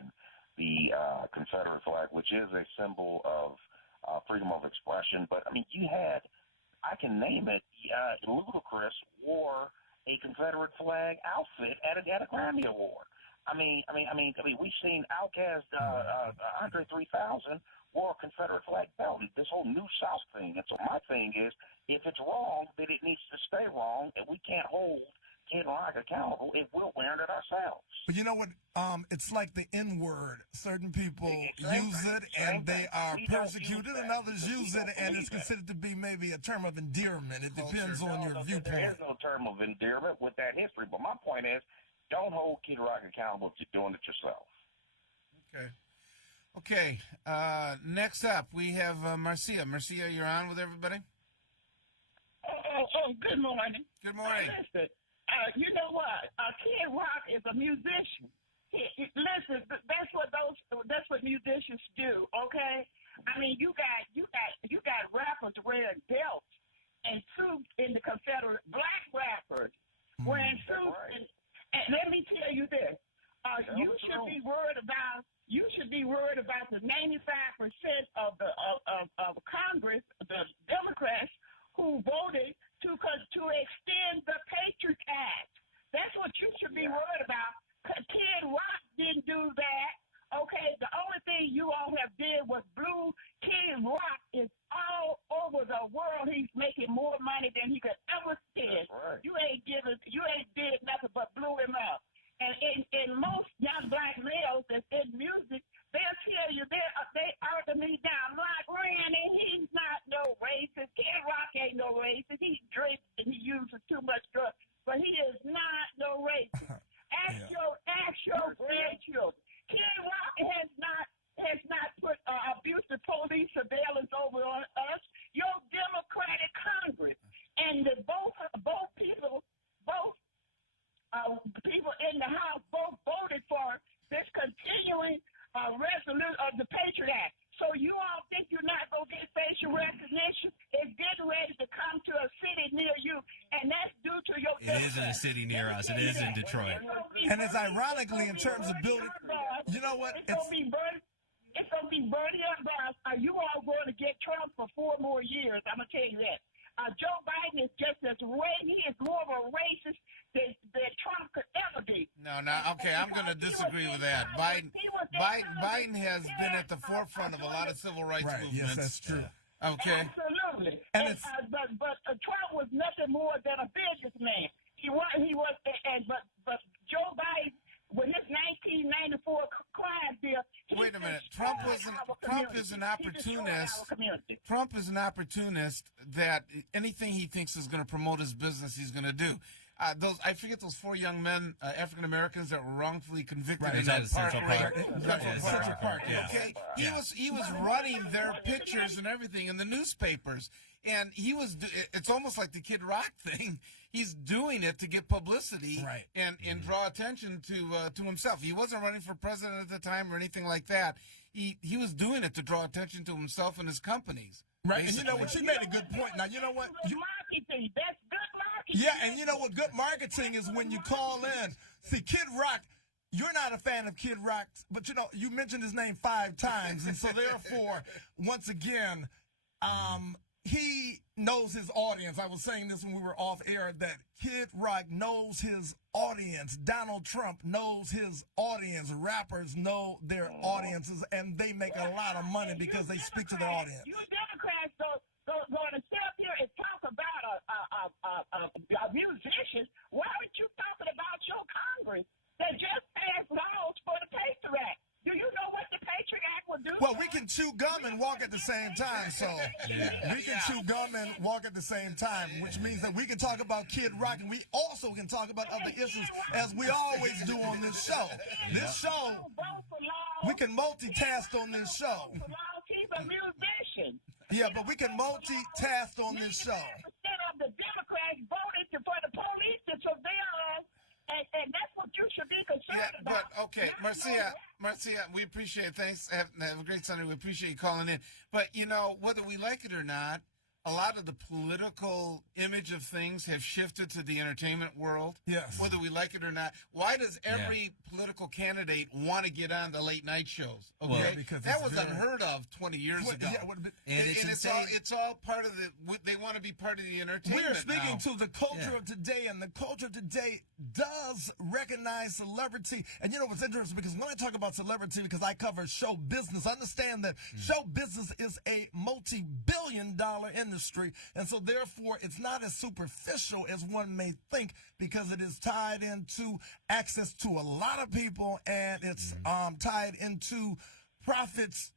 the Confederate flag, which is a symbol of freedom of expression. But I mean, I can name it. Ludacris wore a Confederate flag outfit at a Grammy Award. I mean, we've seen Outkast, Andre 3000 wore a Confederate flag belt. This whole New South thing. And so my thing is, if it's wrong, then it needs to stay wrong, and we can't hold Kid Rock accountable if we're wearing it ourselves. But you know what? It's like the N-word. Certain people use it and they are persecuted, and others use it and it's considered to be maybe a term of endearment. It depends on your viewpoint. There is no term of endearment with that history. But my point is, don't hold Kid Rock accountable if you're doing it yourself. Okay. Next up, we have Marcia. Marcia, you're on with everybody? Good morning. Good morning. Listen, you know what? Kid Rock is a musician. Listen, that's what musicians do. Okay. I mean, you got rappers wearing belts and suits in the Confederate black rappers wearing suits. And let me tell you this: you should be worried about the 95% of Congress, the Democrats, who voted to extend the Patriot Act. That's what you should be worried about. Kid Rock didn't do that. Okay, the only thing you all have did was blew. Kid Rock is all over the world. He's making more money than he could ever spend. Right. You ain't did nothing but blew him up. And most young black males that's in music, they'll tell you they argue me down. Like, Randy, he's not no racist. Kid Rock ain't no racist. He drinks and he uses too much drugs, but he is not no racist. Ask your grandchildren. Kid Rock has not put abusive police surveillance over on us. Your Democratic Congress and both people in the House both voted for this continuing resolution of the Patriot Act. So you all think you're not going to get facial recognition? It's getting ready to come to a city near you, and that's due to your It is in a city near us. It is in Detroit. And it's ironically in terms of building, you know what? It's going to be Bernie and Boss. Are you all going to get Trump for 4 more years? I'm going to tell you that. Joe Biden is just as he is more of a racist than Trump could ever be. No, okay, I'm going to disagree with that. Biden has been at the forefront of a lot of civil rights movements. Yes, that's true. Okay. Absolutely. But Trump was nothing more than a businessman. But Joe Biden, with his 1994 crime bill. Wait a minute. Trump is an opportunist. Trump is an opportunist that anything he thinks is going to promote his business, he's going to do. I forget those 4 young men, African Americans, that were wrongfully convicted in that Central Park. Central Park. Yeah. Okay, he was running their pictures and everything in the newspapers, and it's almost like the Kid Rock thing. He's doing it to get publicity and draw attention to himself. He wasn't running for president at the time or anything like that. He was doing it to draw attention to himself and his companies. Right, basically. And you know what? She made a good point. Now, you know what? That's good marketing. Yeah, and you know what? Good marketing is when you call in. See, Kid Rock, you're not a fan of Kid Rock, but you know, you mentioned his name 5 times, and so therefore, once again, he knows his audience. I was saying this when we were off air, that Kid Rock knows his audience. Donald Trump knows his audience. Rappers know their audiences, and they make a lot of money because they speak to their audience. You Democrats going to sit up here and talk about a musician. Why aren't you talking about your Congress that just passed laws for the Patriot Act? Do you know what the Patriot Act will do? Well, we can chew gum and walk at the same time, so we can chew gum and walk at the same time, which means that we can talk about Kid Rock, and we also can talk about other issues, as we always do on this show. This show, we can multitask on this show. He's a musician. Yeah, but we can multitask on this show. 90% of the Democrats voted for the police to surveil us. And that's what you should be concerned about. But, okay, Marcia, we appreciate it. Thanks. Have a great Sunday. We appreciate you calling in. But, you know, whether we like it or not, a lot of the political image of things have shifted to the entertainment world. Yes. Whether we like it or not. Why does every political candidate want to get on the late night shows? Okay, well, because that was unheard of 20 years ago. Yeah, and it's all part of they want to be part of the entertainment. We're speaking to the culture of today, and the culture of today does recognize celebrity. And you know what's interesting, because when I talk about celebrity, because I cover show business, understand that show business is a multi-billion-dollar industry, and so therefore it's not as superficial as one may think, because it is tied into access to a lot of people, and it's tied into profits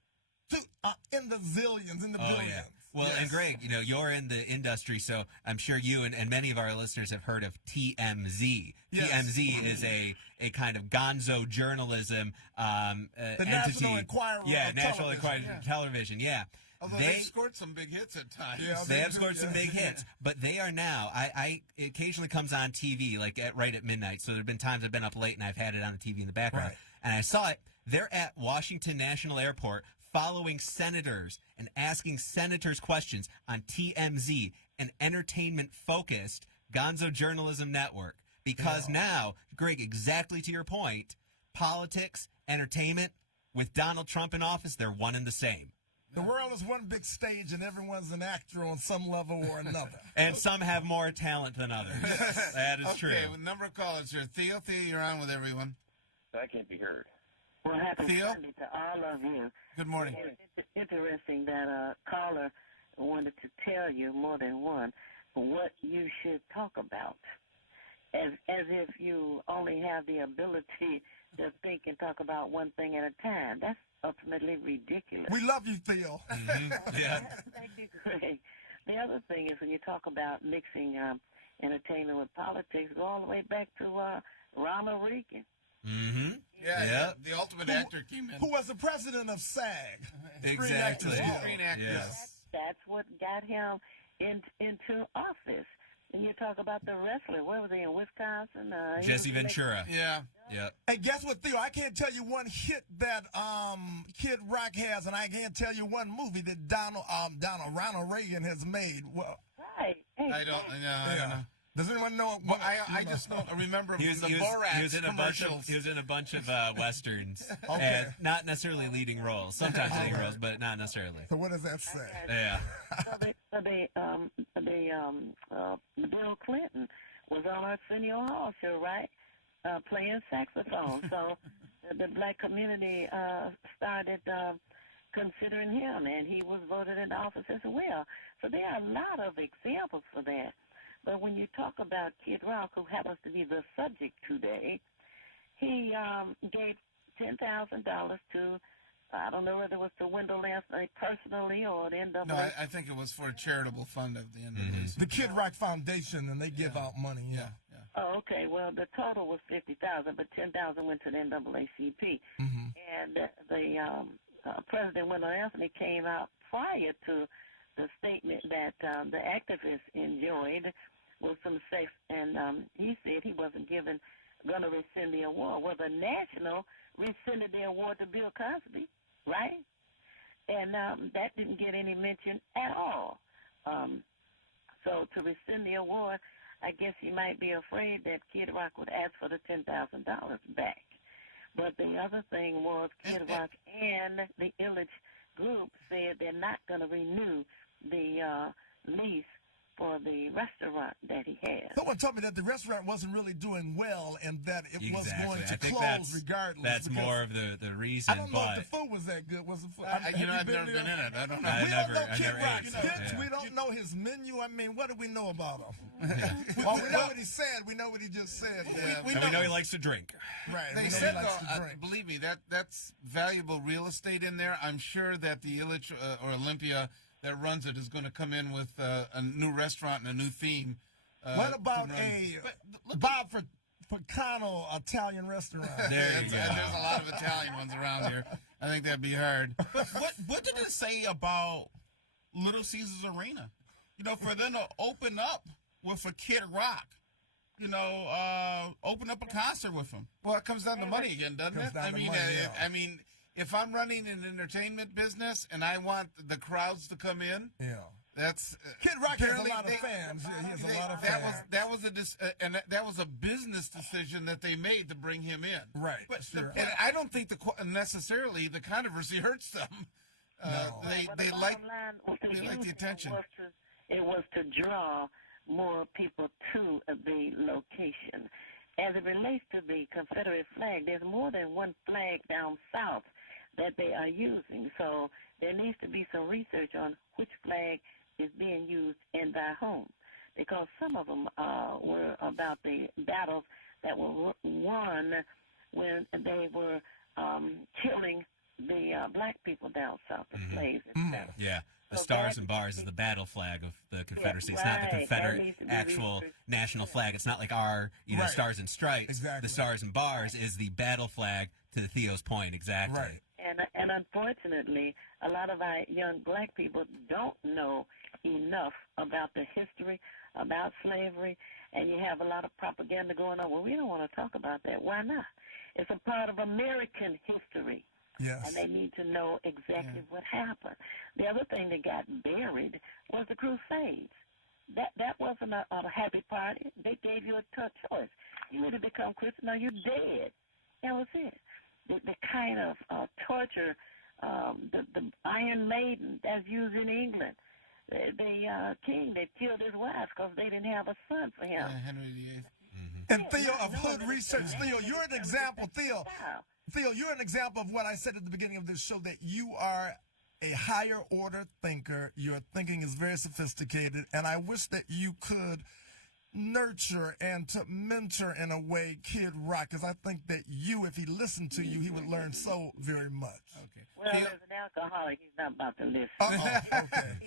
in the zillions, in the billions. Yeah. Well, and Greg, you know, you're in the industry, so I'm sure you and many of our listeners have heard of TMZ. Yes. TMZ is a kind of gonzo journalism the entity. National Enquirer. Yeah, National Enquirer Television. Yeah. Although they've scored some big hits at times. Yeah, they have scored some big hits, but they are now. It occasionally comes on TV, like right at midnight. So there have been times I've been up late and I've had it on the TV in the background, and I saw it. They're at Washington National Airport, following senators and asking senators questions on TMZ, an entertainment-focused gonzo journalism network. Because now, Greg, exactly to your point, politics, entertainment, with Donald Trump in office, they're one and the same. The world is one big stage, and everyone's an actor on some level or another. And some have more talent than others. That is true. Okay, with number of callers here. Theo, you're on with everyone. That can't be heard. Well, happy Theo? Sunday to all of you. Good morning. It's interesting that a caller wanted to tell you, more than one, what you should talk about. As if you only have the ability to think and talk about one thing at a time. That's ultimately ridiculous. We love you, Theo. Yeah. Thank you, Greg. The other thing is when you talk about mixing entertainment with politics, go all the way back to Ronald Reagan. Mm-hmm. Yeah, the ultimate actor came in. Who was the president of SAG. Exactly. Screen Actors. Yes. That's what got him into office. And you talk about the wrestler. Where was he, in Wisconsin? Jesse Ventura. Yeah. And guess what, Theo? I can't tell you one hit that Kid Rock has, and I can't tell you one movie that Ronald Reagan has made. Well, right. I don't know. Does anyone know? Well, I just don't remember He was in a bunch of westerns, Okay. and not necessarily leading roles. Sometimes leading roles, but not necessarily. So what does that say? Yeah. Bill Clinton was on Arsenio Hall show, right? Playing saxophone. So the black community started considering him, and he was voted into office as well. So there are a lot of examples for that. But when you talk about Kid Rock, who happens to be the subject today, he gave $10,000 to, I don't know whether it was to Wendell Lance personally or the NAACP. No, I think it was for a charitable fund of the NAACP. The Kid Rock Foundation, and they give out money. Yeah. Oh, okay. Well, the total was $50,000, but $10,000 went to the NAACP. And the President Wendell Anthony came out prior to the statement that the activists enjoyed with some safe, and he said he wasn't going to rescind the award. Well, the National rescinded the award to Bill Cosby, right? And that didn't get any mention at all. So to rescind the award, I guess you might be afraid that Kid Rock would ask for the $10,000 back. But the other thing was Kid Rock and the Illich group said they're not going to renew the lease for the restaurant that he has. Someone told me that the restaurant wasn't really doing well and that it was going to I think close regardless. That's more of the reason. I don't know if the food was that good. Was the food? I've never been in it. I don't know. We don't know Kid Rock's hits. We don't know his menu. I mean, what do we know about him? Well, we know what he said. We know what he just said. We know he likes to drink. Right. They said, though, believe me, that's valuable real estate in there. I'm sure that the Illich or Olympia that runs it is going to come in with a new restaurant and a new theme. What about a Bob Ficano Italian restaurant? There you go. There's a lot of Italian ones around here. I think that'd be hard. But what did it say about Little Caesars Arena? You know, for them to open up with a Kid Rock. You know, open up a concert with him. Well, it comes down to money again, doesn't it? I mean, if I'm running an entertainment business and I want the crowds to come in, that's Kid Rock has a lot of fans. Yeah, he has a lot of fans. That was a business decision that they made to bring him in. Right. But sure. and I don't think necessarily the controversy hurts them. No. They like the attention. It was to draw more people to the location. As it relates to the Confederate flag, there's more than one flag down south that they are using. So there needs to be some research on which flag is being used in their home, because some of them were about the battles that were won when they were killing the black people down south, the slaves, etc. Yeah. The Stars and Bars is the battle flag of the Confederacy. It's not the Confederate actual national flag. It's not like our, Stars and Stripes. Exactly. The Stars and Bars is the battle flag, to Theo's point. Exactly. Right. And unfortunately, a lot of our young black people don't know enough about the history, about slavery, and you have a lot of propaganda going on. Well, we don't want to talk about that. Why not? It's a part of American history. Yes. And they need to know exactly what happened. The other thing that got buried was the Crusades. That wasn't a happy party. They gave you a tough choice. You either become Christian or you're dead. That was it. The kind of torture, the Iron Maiden that's used in England. The king that killed his wife because they didn't have a son for him. Henry VIII. And Theo of Hood Research, Theo, you're an example, Theo, you're an example of what I said at the beginning of this show, that you are a higher order thinker. Your thinking is very sophisticated, and I wish that you could nurture and to mentor in a way Kid Rock, because I think that if he listened to you, he would learn so very much. Okay. Well, as an alcoholic, he's not about to listen. Okay.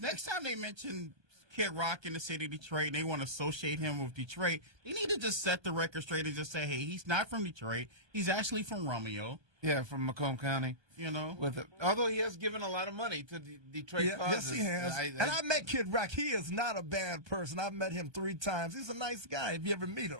Next time they mention Kid Rock in the city of Detroit, they want to associate him with Detroit, they need to just set the record straight and just say, hey, he's not from Detroit. He's actually from Romeo. Yeah, from Macomb County. You know? Although he has given a lot of money to Detroit causes. Yes, he has. And I met Kid Rock. He is not a bad person. I've met him 3 times. He's a nice guy if you ever meet him.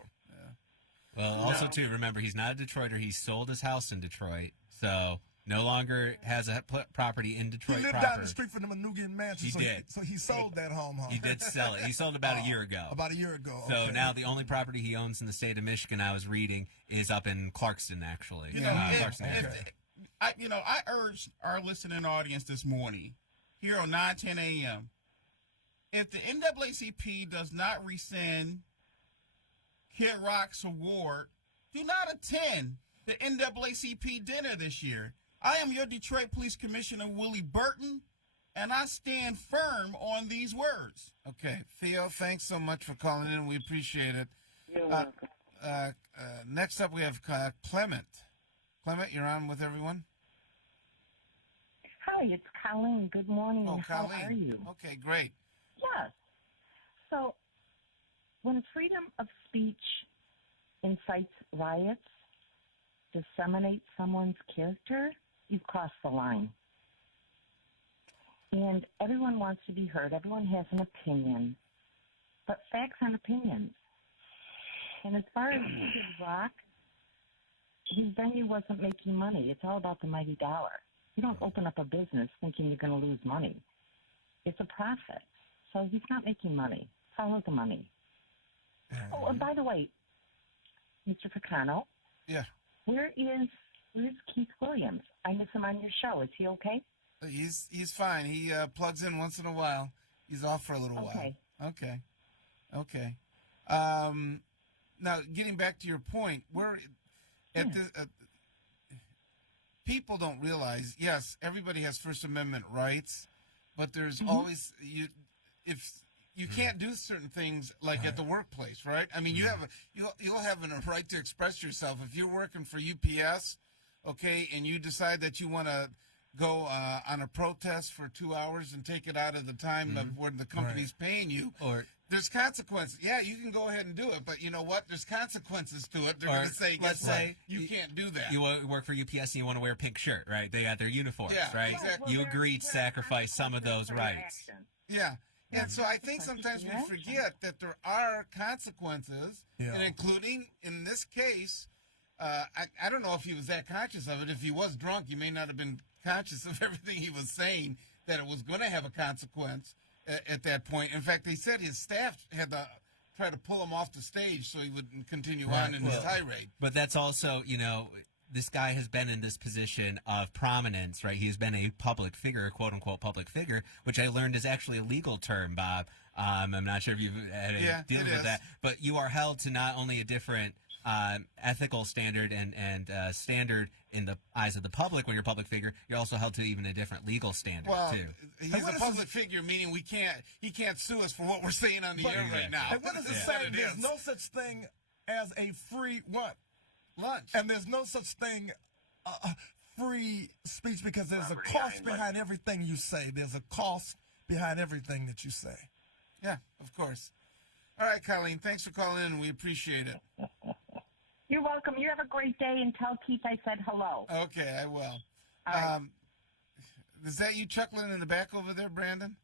Well, also, too, remember, he's not a Detroiter. He sold his house in Detroit. So No longer has a property in Detroit. He lived proper. down the street from the Manugian Mansion. He did. So he sold that home, huh? He did sell it. He sold it about a year ago. About a year ago. So okay. now the only property he owns in the state of Michigan, I was reading, is up in Clarkston, actually. I urge our listening audience this morning, here on 9:10 a.m., if the NAACP does not rescind Kid Rock's award, do not attend the NAACP dinner this year. I am your Detroit Police Commissioner, Willie Burton, and I stand firm on these words. Okay. Theo, thanks so much for calling in. We appreciate it. You're welcome. Next up, we have Clement. Clement, you're on with everyone? Hi, it's Colleen. Good morning. Oh, How Colleen. are you? Okay, great. Yes. So, when freedom of speech incites riots, disseminates someone's character, you've crossed the line. And everyone wants to be heard. Everyone has an opinion. But facts aren't opinions. And as far as Kid Rock, his venue wasn't making money. It's all about the mighty dollar. You don't open up a business thinking you're going to lose money. It's a profit. So he's not making money. Follow the money. Oh, and by the way, Mr. Ficano. Yeah. Where's Keith Williams? I miss him on your show. Is he okay? He's fine. He plugs in once in a while. He's off for a little while. Okay. Now, getting back to your point, we're at this. People don't realize. Yes, everybody has First Amendment rights, but there's always if you can't do certain things like at the workplace, right? I mean, you'll have a right to express yourself if you're working for UPS, okay, and you decide that you want to go on a protest for 2 hours and take it out of the time of when the company's paying you. Or there's consequences. Yeah, you can go ahead and do it, but you know what? There's consequences to it. They're going to say, let's say you can't do that. You work for UPS and you want to wear a pink shirt, right? They got their uniforms, right? Exactly. You agreed to sacrifice some of those rights. Yeah. And so I think sometimes we forget that there are consequences, and including, in this case, I don't know if he was that conscious of it. If he was drunk, he may not have been conscious of everything he was saying, that it was going to have a consequence at that point. In fact, they said his staff had to try to pull him off the stage so he wouldn't continue on in his tirade. But that's also, this guy has been in this position of prominence, right? He's been a public figure, a quote-unquote public figure, which I learned is actually a legal term, Bob. I'm not sure if you've had any dealings with that. But you are held to not only a different ethical standard and standard in the eyes of the public when you're a public figure, you're also held to even a different legal standard, too. He's a public figure, meaning he can't sue us for what we're saying on the air right now. And what is it saying? There's no such thing as a free what? Lunch. And there's no such thing free speech because there's a cost behind everything you say. There's a cost behind everything that you say. Yeah, of course. All right, Colleen, thanks for calling in. We appreciate it. You're welcome. You have a great day, and tell Keith I said hello. Okay, I will. All right. Is that you chuckling in the back over there, Brandon?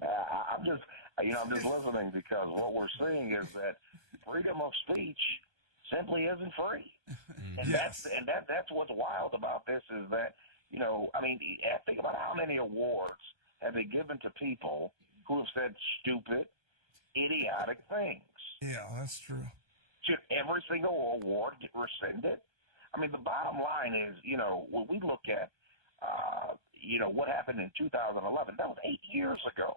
I'm just listening because what we're seeing is that freedom of speech simply isn't free. And that's what's wild about this is that, think about how many awards have been given to people who have said stupid, idiotic things. Yeah, that's true. Should every single award get rescinded? I mean, the bottom line is, when we look at, what happened in 2011, that was 8 years ago.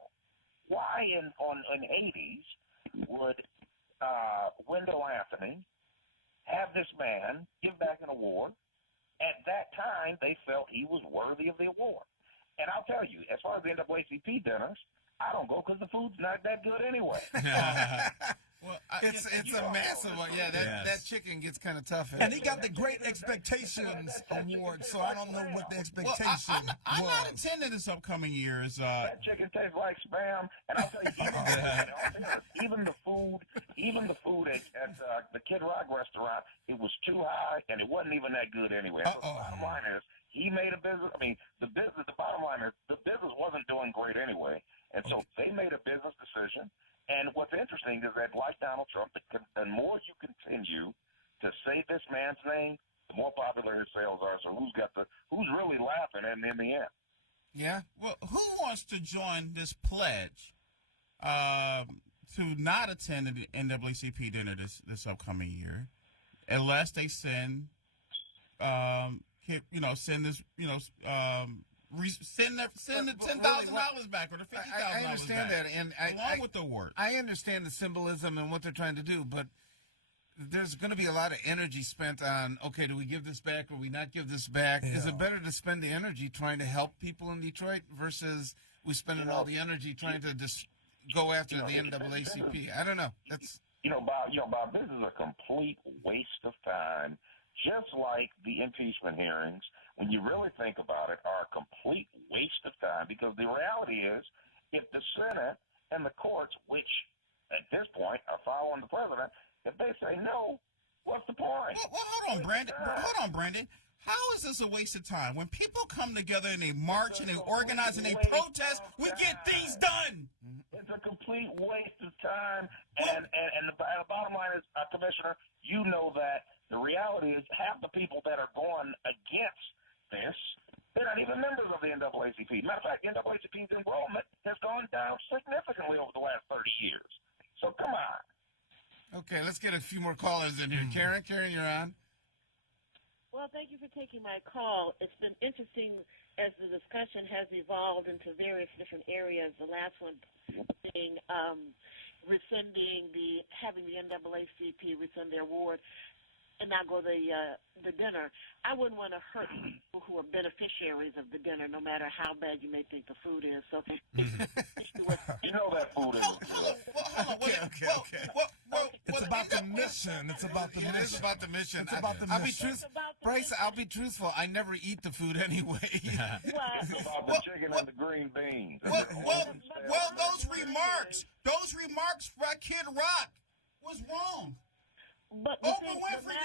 Why in 80s would Wendell Anthony have this man give back an award? At that time, they felt he was worthy of the award. And I'll tell you, as far as the NAACP dinners, I don't go because the food's not that good anyway. Well, it's a massive one. Yeah, that chicken gets kind of tough. And he got the Great Expectations Award, so I don't know what the expectation was. I'm not attending this upcoming years. That chicken tastes like spam, and I'll tell you, even the food at the Kid Rock restaurant, it was too high, and it wasn't even that good anyway. So the bottom line is, he made a business. I mean, the bottom line is, the business wasn't doing great anyway, and so they made a business decision. And what's interesting is that, like Donald Trump, the more you continue to say this man's name, the more popular his sales are. So who's really laughing in the end? Yeah. Well, who wants to join this pledge to not attend the NAACP dinner this upcoming year, unless they send, send this, send the $10,000 back or the $50,000 back. I understand that, and along with the award. I understand the symbolism and what they're trying to do, but there's going to be a lot of energy spent on, okay, do we give this back or we not give this back? Yeah. Is it better to spend the energy trying to help people in Detroit versus we spending all the energy trying to just go after the NAACP? I don't know. That's Bob, this is a complete waste of time, just like the impeachment hearings, when you really think about it, are a complete waste of time, because the reality is, if the Senate and the courts, which at this point are following the president, if they say no, what's the point? Well, hold on, Brandon. How is this a waste of time? When people come together and they march and they organize and they protest, we get things done. It's a complete waste of time. And the bottom line is, Commissioner, you know that the reality is half the people that are going against this, they're not even members of the NAACP. Matter of fact, NAACP's enrollment has gone down significantly over the last 30 years. So come on. Okay, let's get a few more callers in here. Karen, you're on. Well, thank you for taking my call. It's been interesting as the discussion has evolved into various different areas. The last one being having the NAACP rescind their award and not go to the dinner. I wouldn't want to hurt people who are beneficiaries of the dinner, no matter how bad you may think the food is. So, you know that food is good. Okay. It's about the mission. It's about the mission. It's about the mission. It's about the mission. Bryce, I'll be truthful. I never eat the food anyway. It's about the chicken and the green beans. Well, those remarks by Kid Rock was wrong. But Oprah Winfrey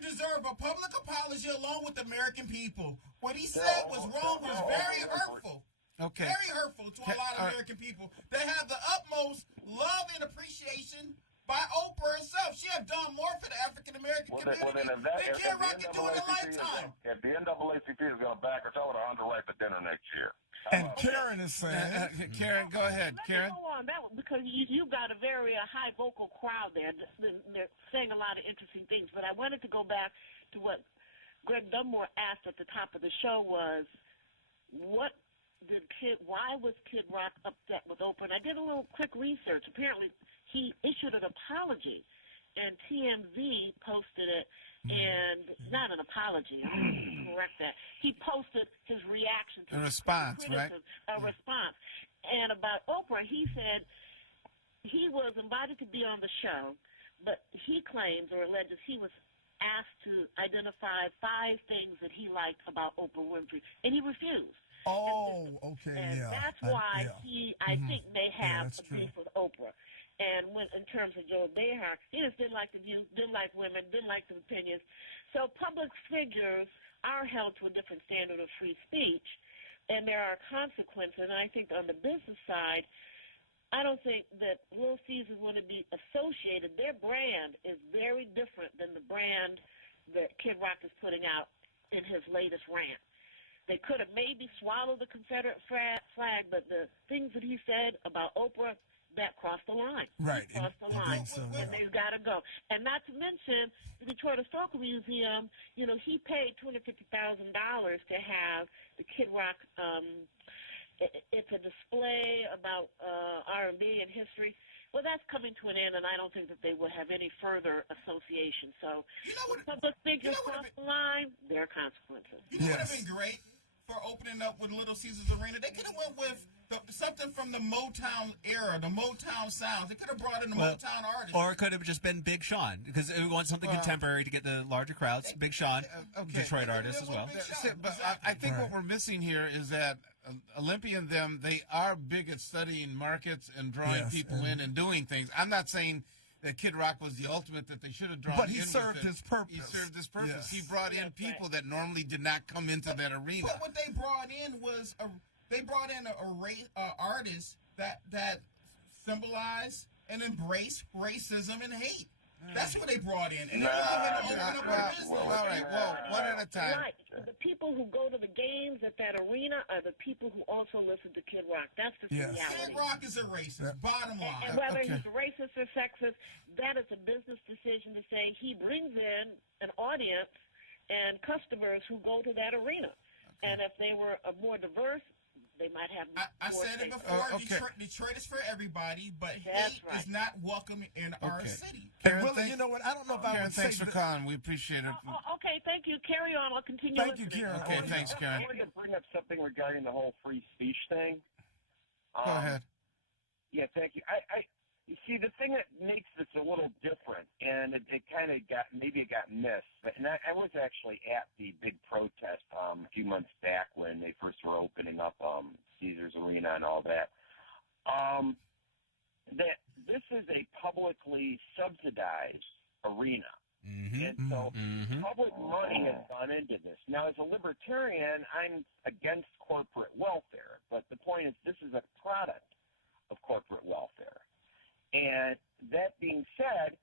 deserves a public apology along with the American people. What he said was wrong, was very hurtful. Okay. Very hurtful to a lot of American people. They have the utmost love and appreciation by Oprah herself. She have done more for the African American community than Kid Rock can do in a lifetime. If the NAACP is going to back her, tell her to underwrite the dinner next year. And Karen is saying, Karen, go ahead. Karen? Go on, because you got a very high vocal crowd there. They're saying a lot of interesting things. But I wanted to go back to what Greg Dunmore asked at the top of the show was, why was Kid Rock upset with Oprah? And I did a little quick research. Apparently, he issued an apology, and TMZ posted it. And not an apology, correct that. He posted his reaction to a response, right? A response. And about Oprah, he said he was invited to be on the show, but he claims or alleges he was asked to identify 5 things that he liked about Oprah Winfrey, and he refused. Oh, okay, and that's why I think they have a beef with Oprah. And in terms of Joe Behar, he just didn't like the views, didn't like women, didn't like the opinions. So public figures are held to a different standard of free speech, and there are consequences. And I think on the business side, I don't think that Little Caesars would be associated. Their brand is very different than the brand that Kid Rock is putting out in his latest rant. They could have maybe swallowed the Confederate flag, but the things that he said about Oprah, that crossed the line. Right. He crossed the line. They've got to go. And not to mention, the Detroit Historical Museum, he paid $250,000 to have the Kid Rock, it's a display about R&B and history. Well, that's coming to an end, and I don't think that they will have any further association. So, public figures cross the line, there are consequences. You know what would have been great for opening up with Little Caesars Arena? They could have went with something from the Motown era, the Motown sounds. They could have brought in the Motown artists. Or it could have just been Big Sean, because we want something contemporary to get the larger crowds. Big Sean, Detroit artist as well. But I think what we're missing here is that Olympia and them, they are big at studying markets and drawing people in and doing things. I'm not saying that Kid Rock was the ultimate that they should have drawn in. But he served his purpose. He served his purpose. He brought in people that normally did not come into that arena. But what they brought in was they brought in artists that symbolize and embrace racism and hate. That's what they brought in. And they're open up their business. All right, well, one at a time. Right. The people who go to the games at that arena are the people who also listen to Kid Rock. That's the reality. Kid Rock is a racist, bottom line. And whether he's racist or sexist, that is a business decision to say he brings in an audience and customers who go to that arena. And if they were more diverse, they might have more. I said it before, Detroit is for everybody, but hate is not welcome in our city. Karen, Willie, you know what? I don't know if I would thanks say for calling. We appreciate it. Okay, thank you. Carry on. I'll continue. Thank you, Karen. Okay, thanks, Karen. I wanted to bring up something regarding the whole free speech thing. Go ahead. Yeah, thank you. You see, the thing that makes this a little different, and it kind of got missed, and I was actually at the big protest a few months back when they first were opening up Caesars Arena and all that. That this is a publicly subsidized arena. And so public money has gone into this. Now, as a libertarian, I'm against corporate welfare, but the point is this is a product of corporate welfare. And that being said,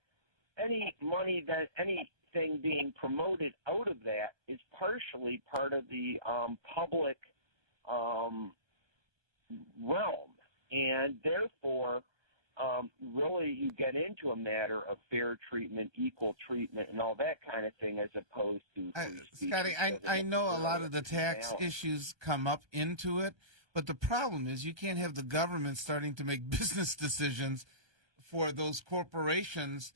any money anything being promoted out of that is partially part of the public realm. And therefore, really you get into a matter of fair treatment, equal treatment, and all that kind of thing as opposed to Scotty, I know a lot of the tax issues come up into it, but the problem is you can't have the government starting to make business decisions for those corporations,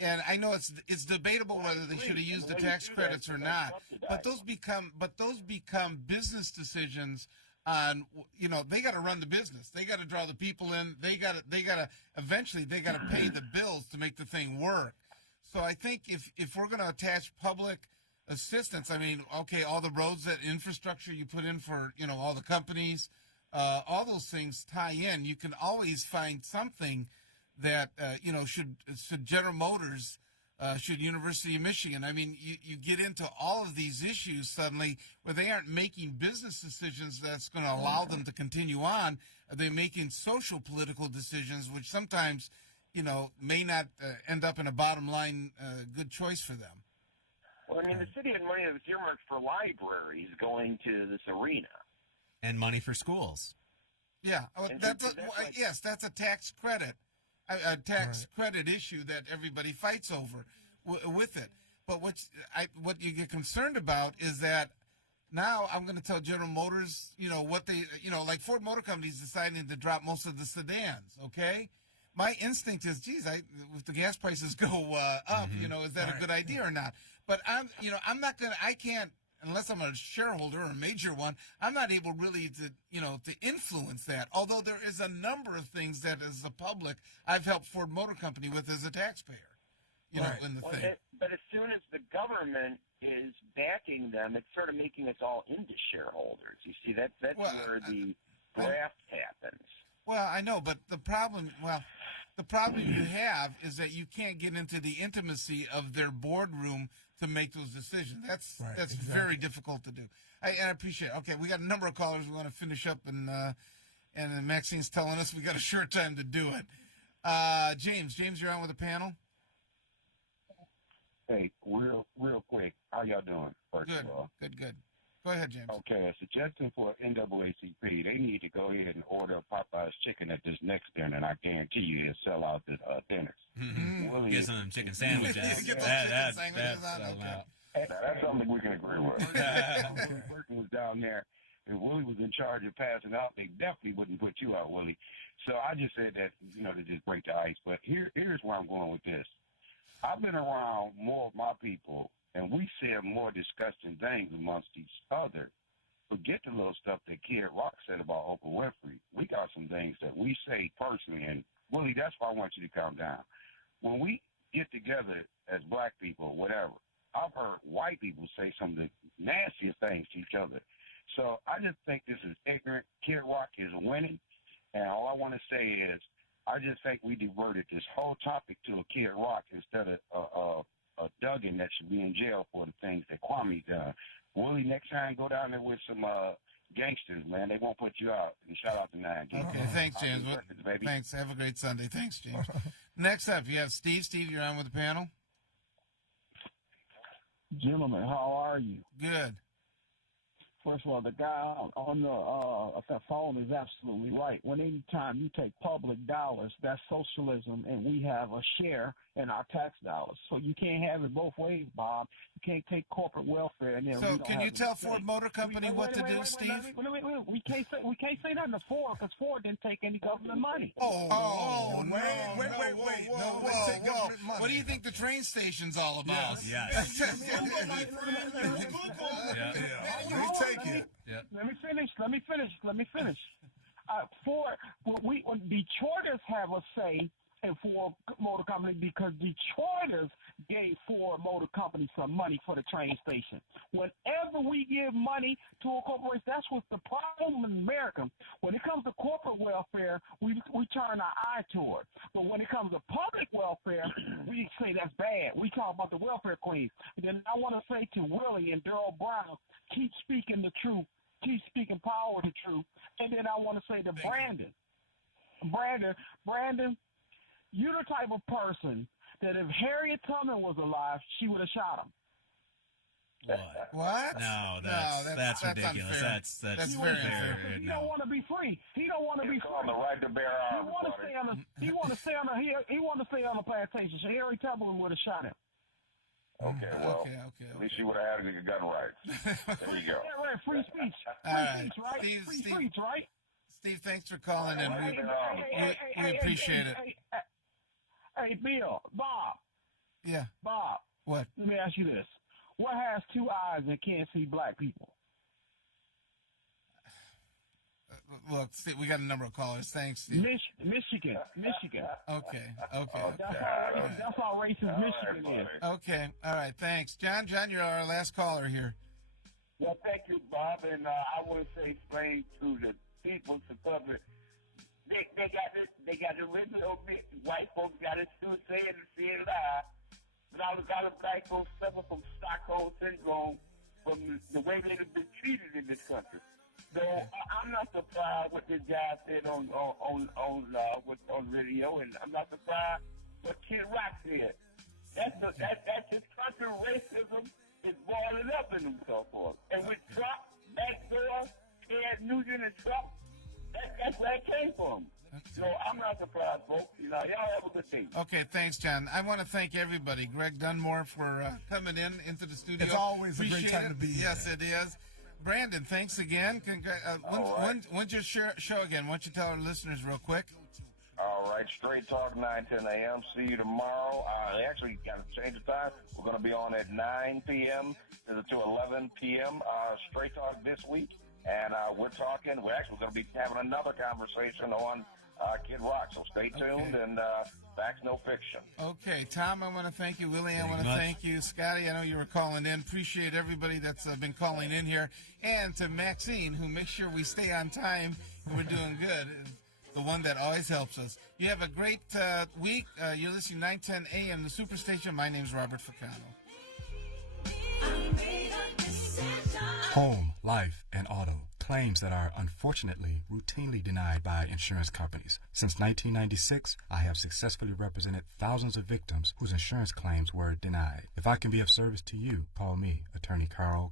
and I know it's debatable whether they should have used the tax credits or not. But those become business decisions. On they got to run the business. They got to draw the people in. They got to eventually pay the bills to make the thing work. So I think if we're going to attach public assistance, I mean, okay, all the roads, that infrastructure you put in for all the companies, all those things tie in. You can always find something that should General Motors, should University of Michigan. I mean, you get into all of these issues suddenly where they aren't making business decisions that's going to allow them to continue on. They're making social political decisions, which sometimes may not end up in a bottom line good choice for them. Well, I mean, the city had money that was earmarked for libraries going to this arena. And money for schools. Yeah, yes, that's a tax credit. A tax credit issue that everybody fights over with it. But what you get concerned about is that now I'm going to tell General Motors, what they, like Ford Motor Company is deciding to drop most of the sedans, okay? My instinct is, geez, if the gas prices go up, is that a good idea or not? But I can't, unless I'm a shareholder or a major one, I'm not able really to influence that. Although there is a number of things that, as the public, I've helped Ford Motor Company with as a taxpayer, in the thing. But as soon as the government is backing them, it's sort of making us all into shareholders. You see, that's where the graft happens. Well, I know, but the problem you have is that you can't get into the intimacy of their boardroom to make those decisions. That's very difficult to do. I appreciate it. Okay, we got a number of callers. We want to finish up, and Maxine's telling us we got a short time to do it. James, you're on with the panel. Hey, real quick, how y'all doing? First of all, good. Go ahead, James. Okay, a suggestion for NAACP: they need to go ahead and order Popeye's chicken at this next dinner, and I guarantee you it'll sell out the dinners. Mm-hmm. Get some chicken sandwiches. That's something we can agree with. Willie Burton was down there, and Willie was in charge of passing out. They definitely wouldn't put you out, Willie. So I just said that, to just break the ice. But here's where I'm going with this. I've been around more of my people, and we see more disgusting things amongst each other. Forget the little stuff that Kid Rock said about Oprah Winfrey. We got some things that we say personally, and Willie, that's why I want you to calm down. When we get together as black people, whatever, I've heard white people say some of the nastiest things to each other. So I just think this is ignorant. Kid Rock is winning, and all I want to say is I just think we diverted this whole topic to a Kid Rock instead of a Duggan that should be in jail for the things that Kwame done. Willie, next time go down there with some gangsters, man. They won't put you out. And shout out to 9. Okay, thanks, James. Thanks. Have a great Sunday. Thanks, James. Next up, you have Steve. Steve, you're on with the panel. Gentlemen, how are you? Good. First of all, the guy on the phone is absolutely right. When any time you take public dollars, that's socialism, and we have a share in our tax dollars. So you can't have it both ways, Bob. You can't take corporate welfare and then. So can you tell Ford Motor Company what to do, Steve? We can't say nothing to Ford because Ford didn't take any government money. Oh, wait. Whoa. What do you think the train station's all about? Yes. Let me finish. Ford, Detroiters have a say in Ford Motor Company because Detroiters gave Ford Motor Company some money for the train station. Whenever we give money to a corporation, that's what's the problem in America. When it comes to corporate welfare, we turn our eye toward. But when it comes to public welfare, we say that's bad. We talk about the welfare queens. And then I want to say to Willie and Daryl Brown, keep speaking the truth. Keep speaking power to truth. And then I want to say to Brandon, you're the type of person that if Harriet Tubman was alive, she would have shot him. What? No, that's ridiculous. Unfair. That's very unfair. He don't want to be free. He don't want to be free. On the right to bear arms. He want to stay on the plantation. So Harriet Tubman would have shot him. Okay, well, at least she would have had a gun rights. There you go. Yeah, right. Free speech. Free speech, right? Steve, thanks for calling in. We appreciate it. Hey, Bill, Bob. Yeah. Bob. What? Let me ask you this. What has two eyes and can't see black people? Look, Steve, we got a number of callers. Thanks, Steve. Michigan. Okay. That's how racist Michigan is. Okay. All right. Thanks. John, you're our last caller here. Well, thank you, Bob. And I want to say explain to the people, to the public, they got the original bit. White folks got it still saying and see it live. But a lot of black folks suffer from Stockholm syndrome from the way they've been treated in this country. So I'm not surprised what this guy said on radio, and I'm not surprised what Kid Rock said. That's just country racism is boiling up in them so forth. And with Trump, backdoor, Ted Nugent and Trump, that's where it came from. So I'm not surprised, folks. Y'all have a good day. Okay, thanks, John. I want to thank everybody. Greg Dunmore for coming into the studio. It's always a great time to be here. Yes, it is. Brandon, thanks again. When's your show again? Why don't you tell our listeners real quick? All right, Straight Talk, 9, 10 a.m. See you tomorrow. They actually got to change the time. We're going to be on at 9 p.m. to 11 p.m. Straight Talk this week. And we're actually going to be having another conversation on Kid Rock. So stay tuned and facts, no fiction. Okay, Tom, I want to thank you. Willie, I want to thank you. Scotty, I know you were calling in. Appreciate everybody that's been calling in here. And to Maxine, who makes sure we stay on time and we're doing good. The one that always helps us. You have a great week. You're listening 910 AM, the Superstation. My name's Robert Ficano. Home, life, and auto. Claims that are unfortunately routinely denied by insurance companies. Since 1996, I have successfully represented thousands of victims whose insurance claims were denied. If I can be of service to you, call me, Attorney Carl